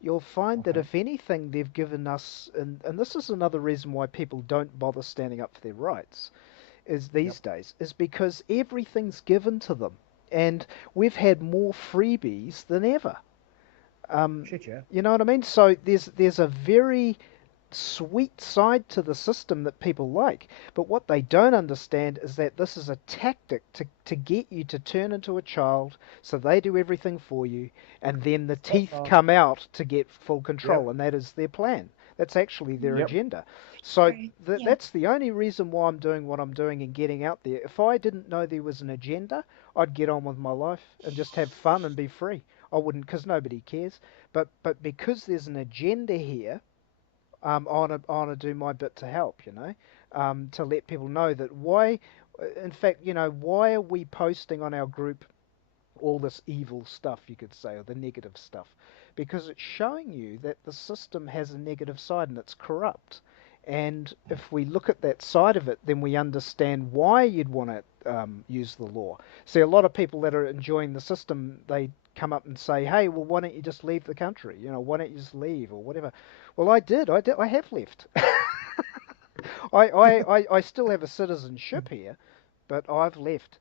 You'll find that if anything, they've given us, and this is another reason why people don't bother standing up for their rights, is these days, is because everything's given to them, and we've had more freebies than ever. Shit, yeah. You know what I mean? So there's a very sweet side to the system that people like, but what they don't understand is that this is a tactic to get you to turn into a child, so they do everything for you, and then the teeth come out to get full control, and that is their plan. That's actually their Yep. agenda. So True. Yeah. that's the only reason why I'm doing what I'm doing and getting out there. If I didn't know there was an agenda, I'd get on with my life and just have fun and be free. I wouldn't, because nobody cares. But because there's an agenda here, I wanna do my bit to help. To let people know that why. In fact, why are we posting on our group all this evil stuff, you could say, or the negative stuff? Because it's showing you that the system has a negative side and it's corrupt. And if we look at that side of it, then we understand why you'd want to use the law. See, a lot of people that are enjoying the system, they come up and say, "Hey, well, why don't you just leave the country? Why don't you just leave or whatever?" Well, I did. I have left. I still have a citizenship here, but I've left.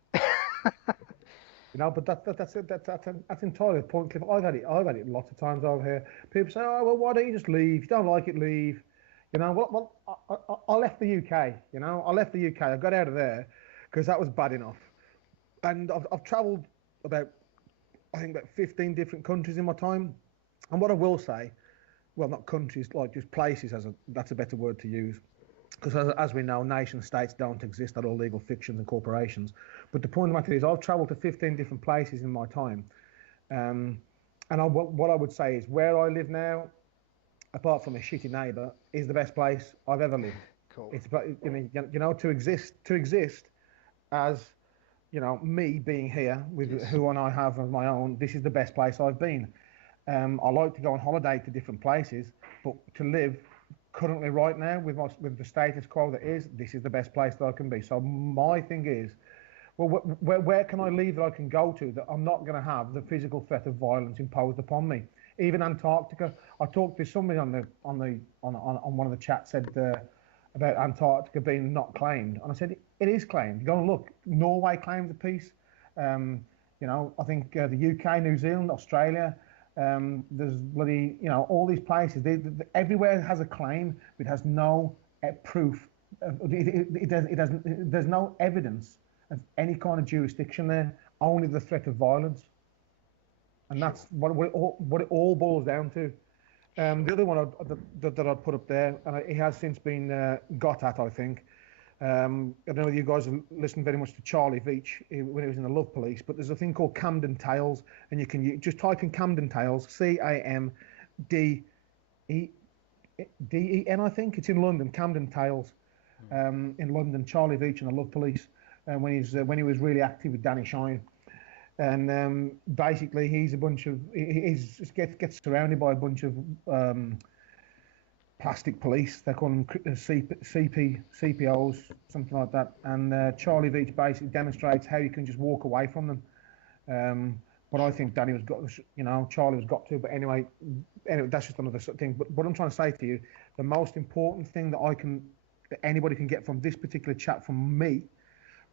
But that's entirely the point, Cliff. I've had it lots of times over here. People say, "Oh, well, why don't you just leave? If you don't like it, leave." I left the UK. I left the UK. I got out of there because that was bad enough. And I've travelled about, I think, about 15 different countries in my time. And what I will say, well, not countries, like just places, that's a better word to use. Because as we know, nation states don't exist; they're all legal fictions and corporations. But the point of the matter is, I've travelled to 15 different places in my time, um, and what I would say is, where I live now, apart from a shitty neighbour, is the best place I've ever lived. Cool. It's about, to exist as me being here with Yes. who and I have of my own. This is the best place I've been. I like to go on holiday to different places, but to live currently right now with the status quo that is, this is the best place that I can be. So my thing is, well, where can I leave that I can go to that I'm not going to have the physical threat of violence imposed upon me? Even Antarctica. I talked to somebody on one of the chats said about Antarctica being not claimed, and I said it is claimed. Go and look. Norway claims a piece. Um, I think the UK, New Zealand, Australia. There's bloody, all these places. Everywhere has a claim, but it has no proof. It doesn't. There's no evidence of any kind of jurisdiction there. Only the threat of violence, and Sure. that's what it all boils down to. The Sure. other one that I put up there, and it has since been got at, I think. I don't know whether you guys have listened very much to Charlie Veach when he was in the Love Police, but there's a thing called Camden Tales, and just type in Camden Tales, CAMDEDEN, I think. It's in London, Camden Tales, in London. Charlie Veach and the Love Police, when he was really active with Danny Shine. And basically, he's just gets surrounded by a bunch of plastic police. They call them CPOs, something like that. And Charlie Veach basically demonstrates how you can just walk away from them. But I think Charlie was got to. But anyway, that's just another thing. But what I'm trying to say to you, the most important thing that anybody can get from this particular chat from me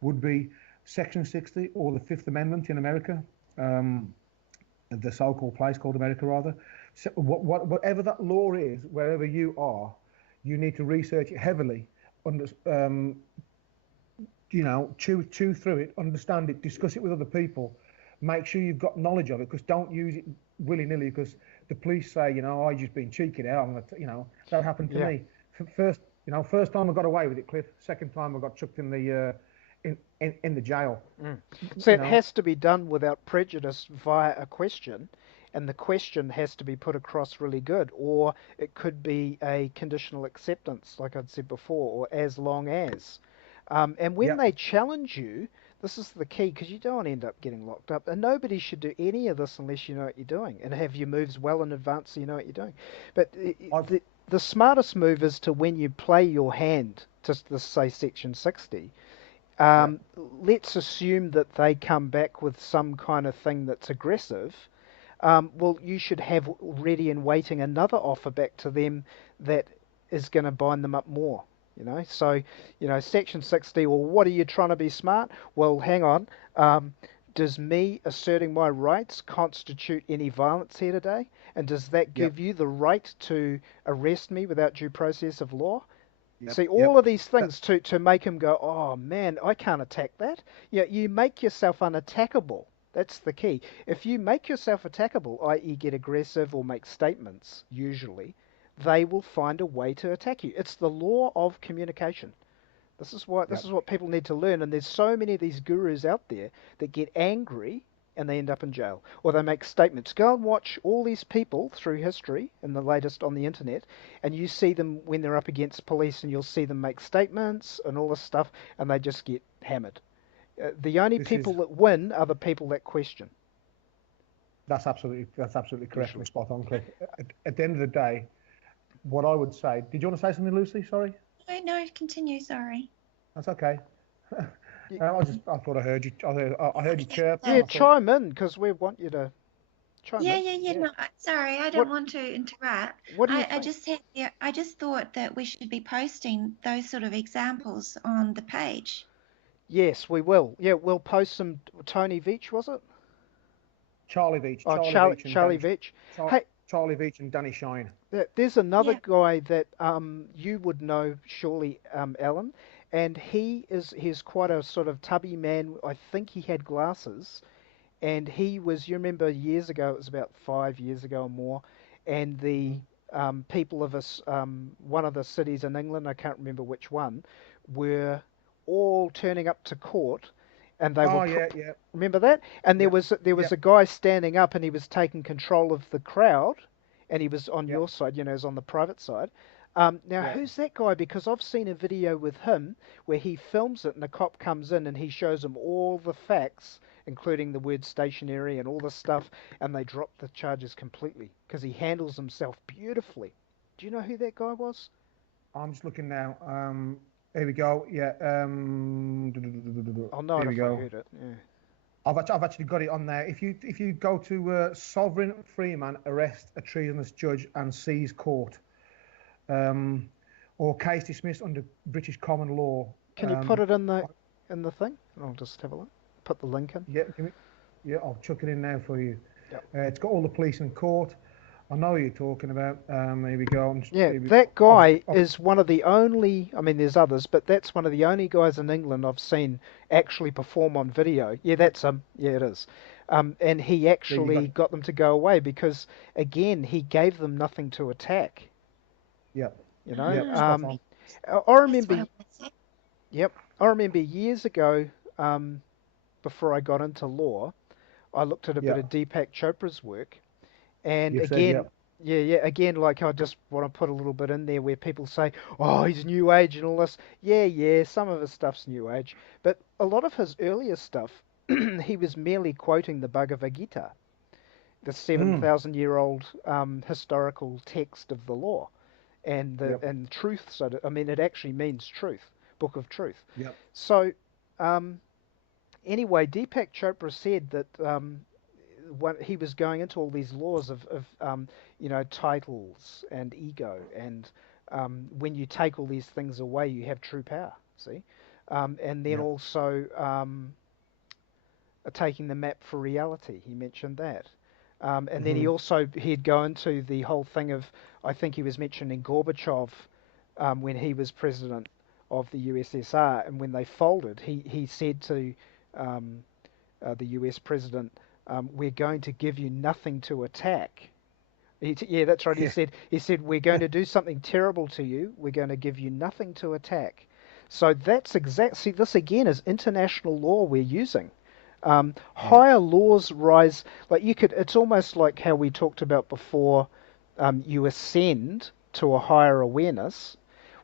would be Section 60 or the Fifth Amendment in America, the so-called place called America, rather. So whatever that law is, wherever you are, you need to research it heavily, chew through it, understand it, discuss it with other people, make sure you've got knowledge of it, because don't use it willy-nilly, because the police say, I've just been cheeking out. That happened to Yeah. me. First time I got away with it, Cliff. Second time I got chucked in the jail. So You it know, has to be done without prejudice via a question, and the question has to be put across really good, or it could be a conditional acceptance, like I'd said before, or as long as. And when yeah, they challenge you, this is the key, because you don't end up getting locked up, and nobody should do any of this unless you know what you're doing and have your moves well in advance so you know what you're doing. But I've the smartest move is to, when you play your hand to, say, Section 60, yeah, um, let's assume that they come back with some kind of thing that's aggressive. Well, you should have ready and waiting another offer back to them that is going to bind them up more. So, Section 60, well, what are you trying to be smart? Well, hang on. Does me asserting my rights constitute any violence here today? And does that yep, give you the right to arrest me without due process of law? yep, See, all yep. of these That, things to make him go, oh man, I can't attack that. Yeah, you make yourself unattackable. That's the key. If you make yourself attackable, i.e., get aggressive or make statements, usually, they will find a way to attack you. It's the law of communication. This Yep. is what people need to learn. And there's so many of these gurus out there that get angry and they end up in jail, or they make statements. Go and watch all these people through history and the latest on the internet, and you see them when they're up against police, and you'll see them make statements and all this stuff, and they just get hammered. The only This is people that win are the people that question. that's absolutely correct Usually. and spot on, Cliff. At the end of the day, what I would say. Did you want to say something, Lucy? Sorry. No, continue. Sorry. That's okay. I thought I heard you. I heard you chirp. Yeah, And I thought, chime in, because we want you to chime Yeah, in. yeah, yeah. Yeah. No, sorry, I What don't want to interrupt. What do you I think? just had, yeah, I just thought that we should be posting those sort of examples on the page. Yes, we will. Yeah, we'll post some. Tony Veach, was it? Charlie Veach, Oh, Charlie Veach, and Charlie Danny. Veach. Char, Hey, Charlie Veach and Danny Shine. there's another Yeah. guy that you would know surely, Alan, and he's quite a sort of tubby man. I think he had glasses, and he was. You remember years ago? It was about 5 years ago or more, and the people of us, one of the cities in England, I can't remember which one, were all turning up to court, and they were Oh yeah, yeah, remember that? And yeah, there yeah, was a guy standing up, and he was taking control of the crowd, and he was on yeah, your side, he was on the private side. Now, yeah. who's that guy? Because I've seen a video with him where he films it, and a cop comes in, and he shows him all the facts, including the word stationary and all this stuff, and they drop the charges completely because he handles himself beautifully. Do you know who that guy was? I'm just looking now. Here we go. Yeah. I'll know it Here we if I go. heard it. Yeah. I've actually got it on there. If you go to Sovereign Freeman arrest a treasonous judge and seize court, or case dismissed under British common law. Can you put it in the thing? I'll just have a look. Put the link in. Yeah, yeah, I'll chuck it in now for you. Yep. It's got all the police in court. I know what you're talking about. Here we go. Yeah, that guy is one of the only, I mean, there's others, but that's one of the only guys in England I've seen actually perform on video. Yeah, that's him. Yeah, it is. And he actually got them to go away because, again, he gave them nothing to attack. Yeah. You know, Yeah, spot on. I remember. That's what I want. Yep, I remember years ago, before I got into law, I looked at a bit Yeah. of Deepak Chopra's work, and You said, again, yeah. yeah, again, like I just want to put a little bit in there where people say, "Oh, he's New Age and all this." Yeah, some of his stuff's New Age, but a lot of his earlier stuff, he was merely quoting the Bhagavad Gita, the 7,000-year-old historical text of the law, and Yep. and truth. So I mean, it actually means truth, book of truth. Yep. So anyway, Deepak Chopra said that when he was going into all these laws of titles and ego, and when you take all these things away, you have true power. See, and then Yep. also taking the map for reality. He mentioned that. And then he'd go into the whole thing of, I think he was mentioning Gorbachev when he was president of the USSR, and when they folded, he said to the US president, "We're going to give you nothing to attack." Yeah, that's right. Yeah. He said, "We're going to do something terrible to you. We're going to give you nothing to attack." So that's see, this again is international law we're using. Higher laws rise, like it's almost like how we talked about before, you ascend to a higher awareness.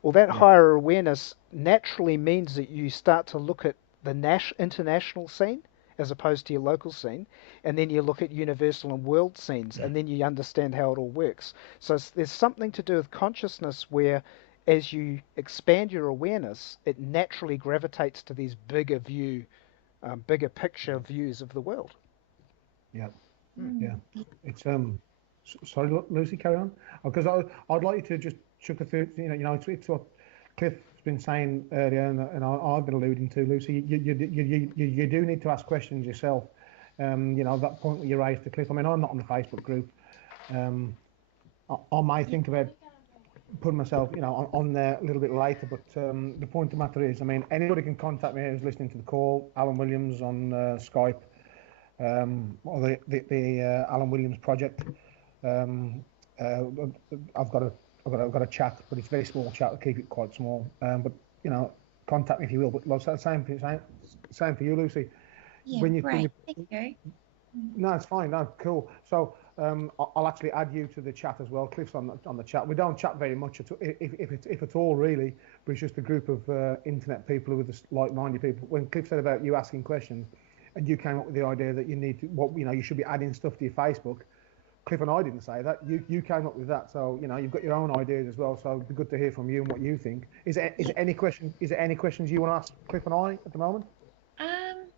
Well, that higher awareness naturally means that you start to look at the international scene as opposed to your local scene, and then you look at universal and world scenes, and then you understand how it all works. So there's something to do with consciousness where, as you expand your awareness, it naturally gravitates to these bigger bigger picture views of the world. Yeah. Yeah. It's sorry, Lucy, carry on. Because I'd like you to just chuck it through. It's what Cliff's been saying earlier, and I've been alluding to, Lucy. You do need to ask questions yourself. That point that you raised to Cliff. I mean, I'm not on the Facebook group. I may think about putting myself, on there a little bit later. But the point of the matter is, I mean, anybody can contact me who's listening to the call. Alan Williams on Skype, or the Alan Williams Project. I've got I've got a chat, but it's a very small chat. I'll keep it quite small. But you know, contact me if you will. But like, same for you, Lucy. Yeah, When great. you Thank you. No, it's fine. No, cool. So I'll actually add you to the chat as well. Cliff's on the chat. We don't chat very much, if at all, really. But it's just a group of internet people with like-minded people. When Cliff said about you asking questions, and you came up with the idea that you need to, you should be adding stuff to your Facebook. Cliff and I didn't say that. You came up with that. So you've got your own ideas as well. So it'd be good to hear from you and what you think. Is Yeah. there any question? Is there any questions you want to ask Cliff and I at the moment? Um,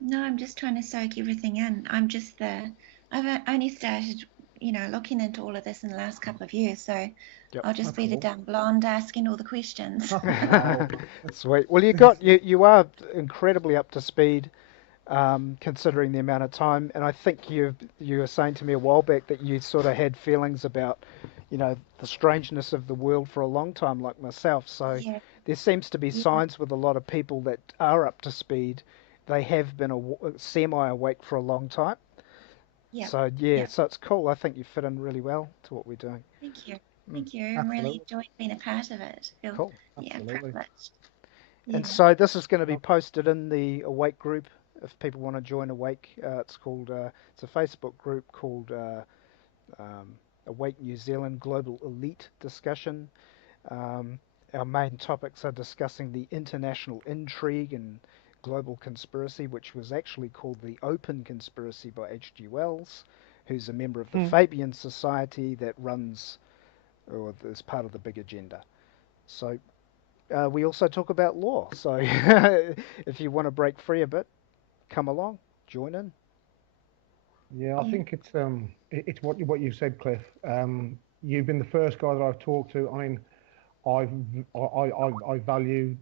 no, I'm just trying to soak everything in. I'm just there. I've only started, looking into all of this in the last couple of years, so Yep. I'll just That's be the cool. dumb blonde asking all the questions. Oh, Sweet. Well, you are incredibly up to speed, considering the amount of time. And I think you were saying to me a while back that you sort of had feelings about, the strangeness of the world for a long time, like myself. So Yeah, there seems to be yeah, signs with a lot of people that are up to speed. They have been semi-awake for a long time. yeah, So yeah, yeah. so it's cool. I think you fit in really well to what we're doing. Thank you. Mm, Thank you. I'm really absolutely, enjoying being a part of it. Feel, cool. yeah, absolutely. privileged. And Yeah. so this is going to be No, posted in the Awake group if people want to join Awake. It's a Facebook group called um, Awake New Zealand Global Elite Discussion. Um, our main topics are discussing the international intrigue and global conspiracy, which was actually called the Open Conspiracy by H.G. Wells, who's a member of the hmm. Fabian Society that runs or is part of the big agenda. So we also talk about law. So if you want to break free a bit, come along, join in. Yeah, I Yeah. think it's what you said, Cliff. You've been the first guy that I've talked to. I mean, I've I value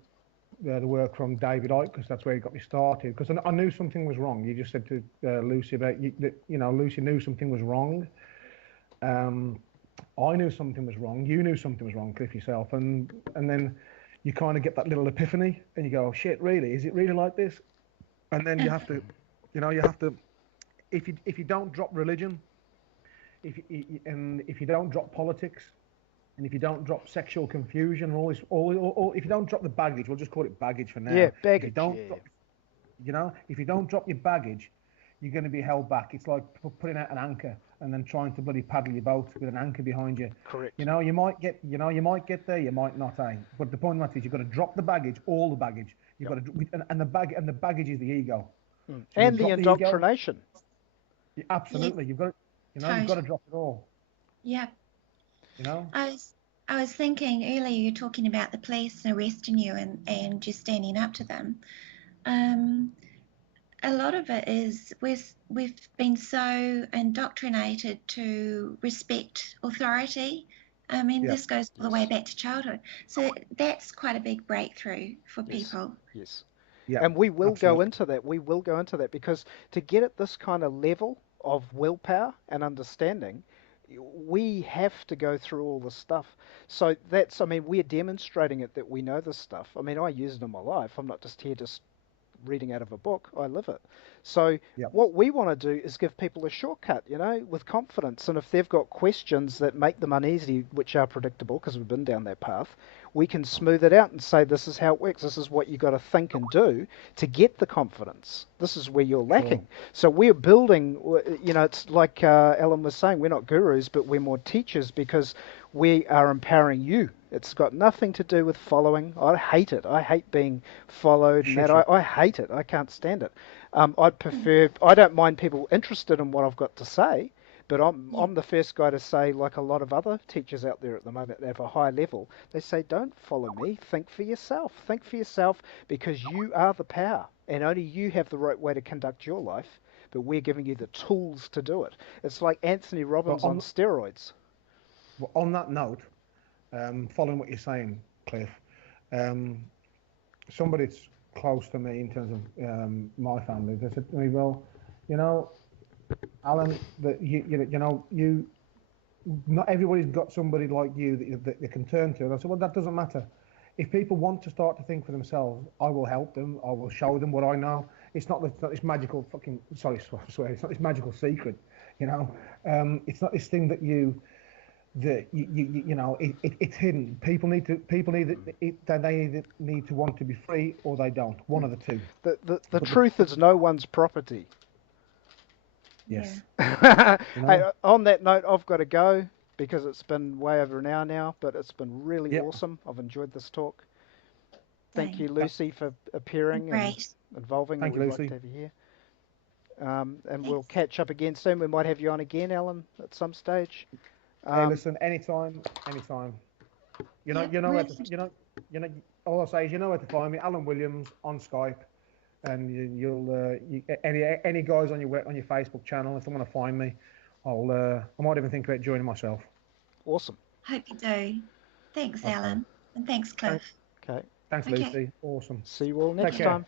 the work from David Icke because that's where he got me started. Because I knew something was wrong. You just said to Lucy about that Lucy knew something was wrong. Um, I knew something was wrong. You knew something was wrong, Cliff yourself, and then you kind of get that little epiphany, and you go, oh, "Shit, really? Is it really like this?" And then you have to, if you don't drop religion, if you don't drop politics, and if you don't drop sexual confusion, and all if you don't drop the baggage, we'll just call it baggage for Yeah, now. If you baggage. don't Yeah, drop, if you don't drop your baggage, you're going to be held back. It's like putting out an anchor and then trying to bloody paddle your boat with an anchor behind you. correct. You might get there, you might not, eh? But the point of that is you've got to drop the baggage, all the baggage. You've Yep. got to, and the baggage is the ego. Mm. So you've And the got the ego. indoctrination. Yeah, Absolutely, you've got to totally. drop it all. Yeah. You know. I was I was thinking earlier you were talking about the police arresting you and just standing up to them. Um, a lot of it is we've been so indoctrinated to respect authority. I mean, Yeah. this goes all the way Yes, back to childhood. So that's quite a big breakthrough for yes, people. yes. Yeah. And we will go Absolutely. into that. We will go into that because to get at this kind of level of willpower and understanding, we have to go through all this stuff. So I mean, we're demonstrating it that we know this stuff. I mean, I use it in my life. I'm not just here just reading out of a book, I live it. So Yeah. what we want to do is give people a shortcut, with confidence. And if they've got questions that make them uneasy, which are predictable because we've been down that path, we can smooth it out and say, this is how it works. This is what you got to think and do to get the confidence. This is where you're Sure. lacking. So we're building, it's like Alan was saying, we're not gurus, but we're more teachers because we are empowering you. It's got nothing to do with following. I hate it. I hate being followed and that. Shit. I hate it. I can't stand it. I don't mind people interested in what I've got to say, but Yeah, I'm the first guy to say, like a lot of other teachers out there at the moment that have a high level, they say, don't follow me. Think for yourself. Think for yourself because you are the power and only you have the right way to conduct your life, but we're giving you the tools to do it. It's like Anthony Well, Robbins on steroids. on that note, following what you're saying, Cliff, um, somebody that's close to me in terms of my family, they said to me, well, you know, Alan, that you not everybody's got somebody like you that they can turn to. And I said, well, that doesn't matter. If people want to start to think for themselves, I will help them. I will show them what I know. It's not this magical fucking, sorry, swear, it's not this magical secret, you know. It's not this thing that that it's hidden. People need to they either need to want to be free or they don't. One of the two. The But truth is no one's property. yes, Hey, on that note, I've got to go because it's been way over an hour now, but it's been really yeah. awesome. I've enjoyed this talk. Thank you, Thanks. Lucy, for appearing and Great. involving, and Thank you, we'd like Lucy. to have you here. And we'll Thanks. catch up again soon. We might have you on again, Alan, at some stage. Hey, listen, anytime. You know, Yep, you know where really. you know. All I'll say is, you know where to find me, Alan Williams on Skype, and any guys on your Facebook channel, if they want to find me, I might even think about joining myself. Awesome. Hope you do. Thanks, Okay. Alan. And thanks, Cliff. Okay. Thanks, Okay. Lucy. Awesome. See you all next Take care. time.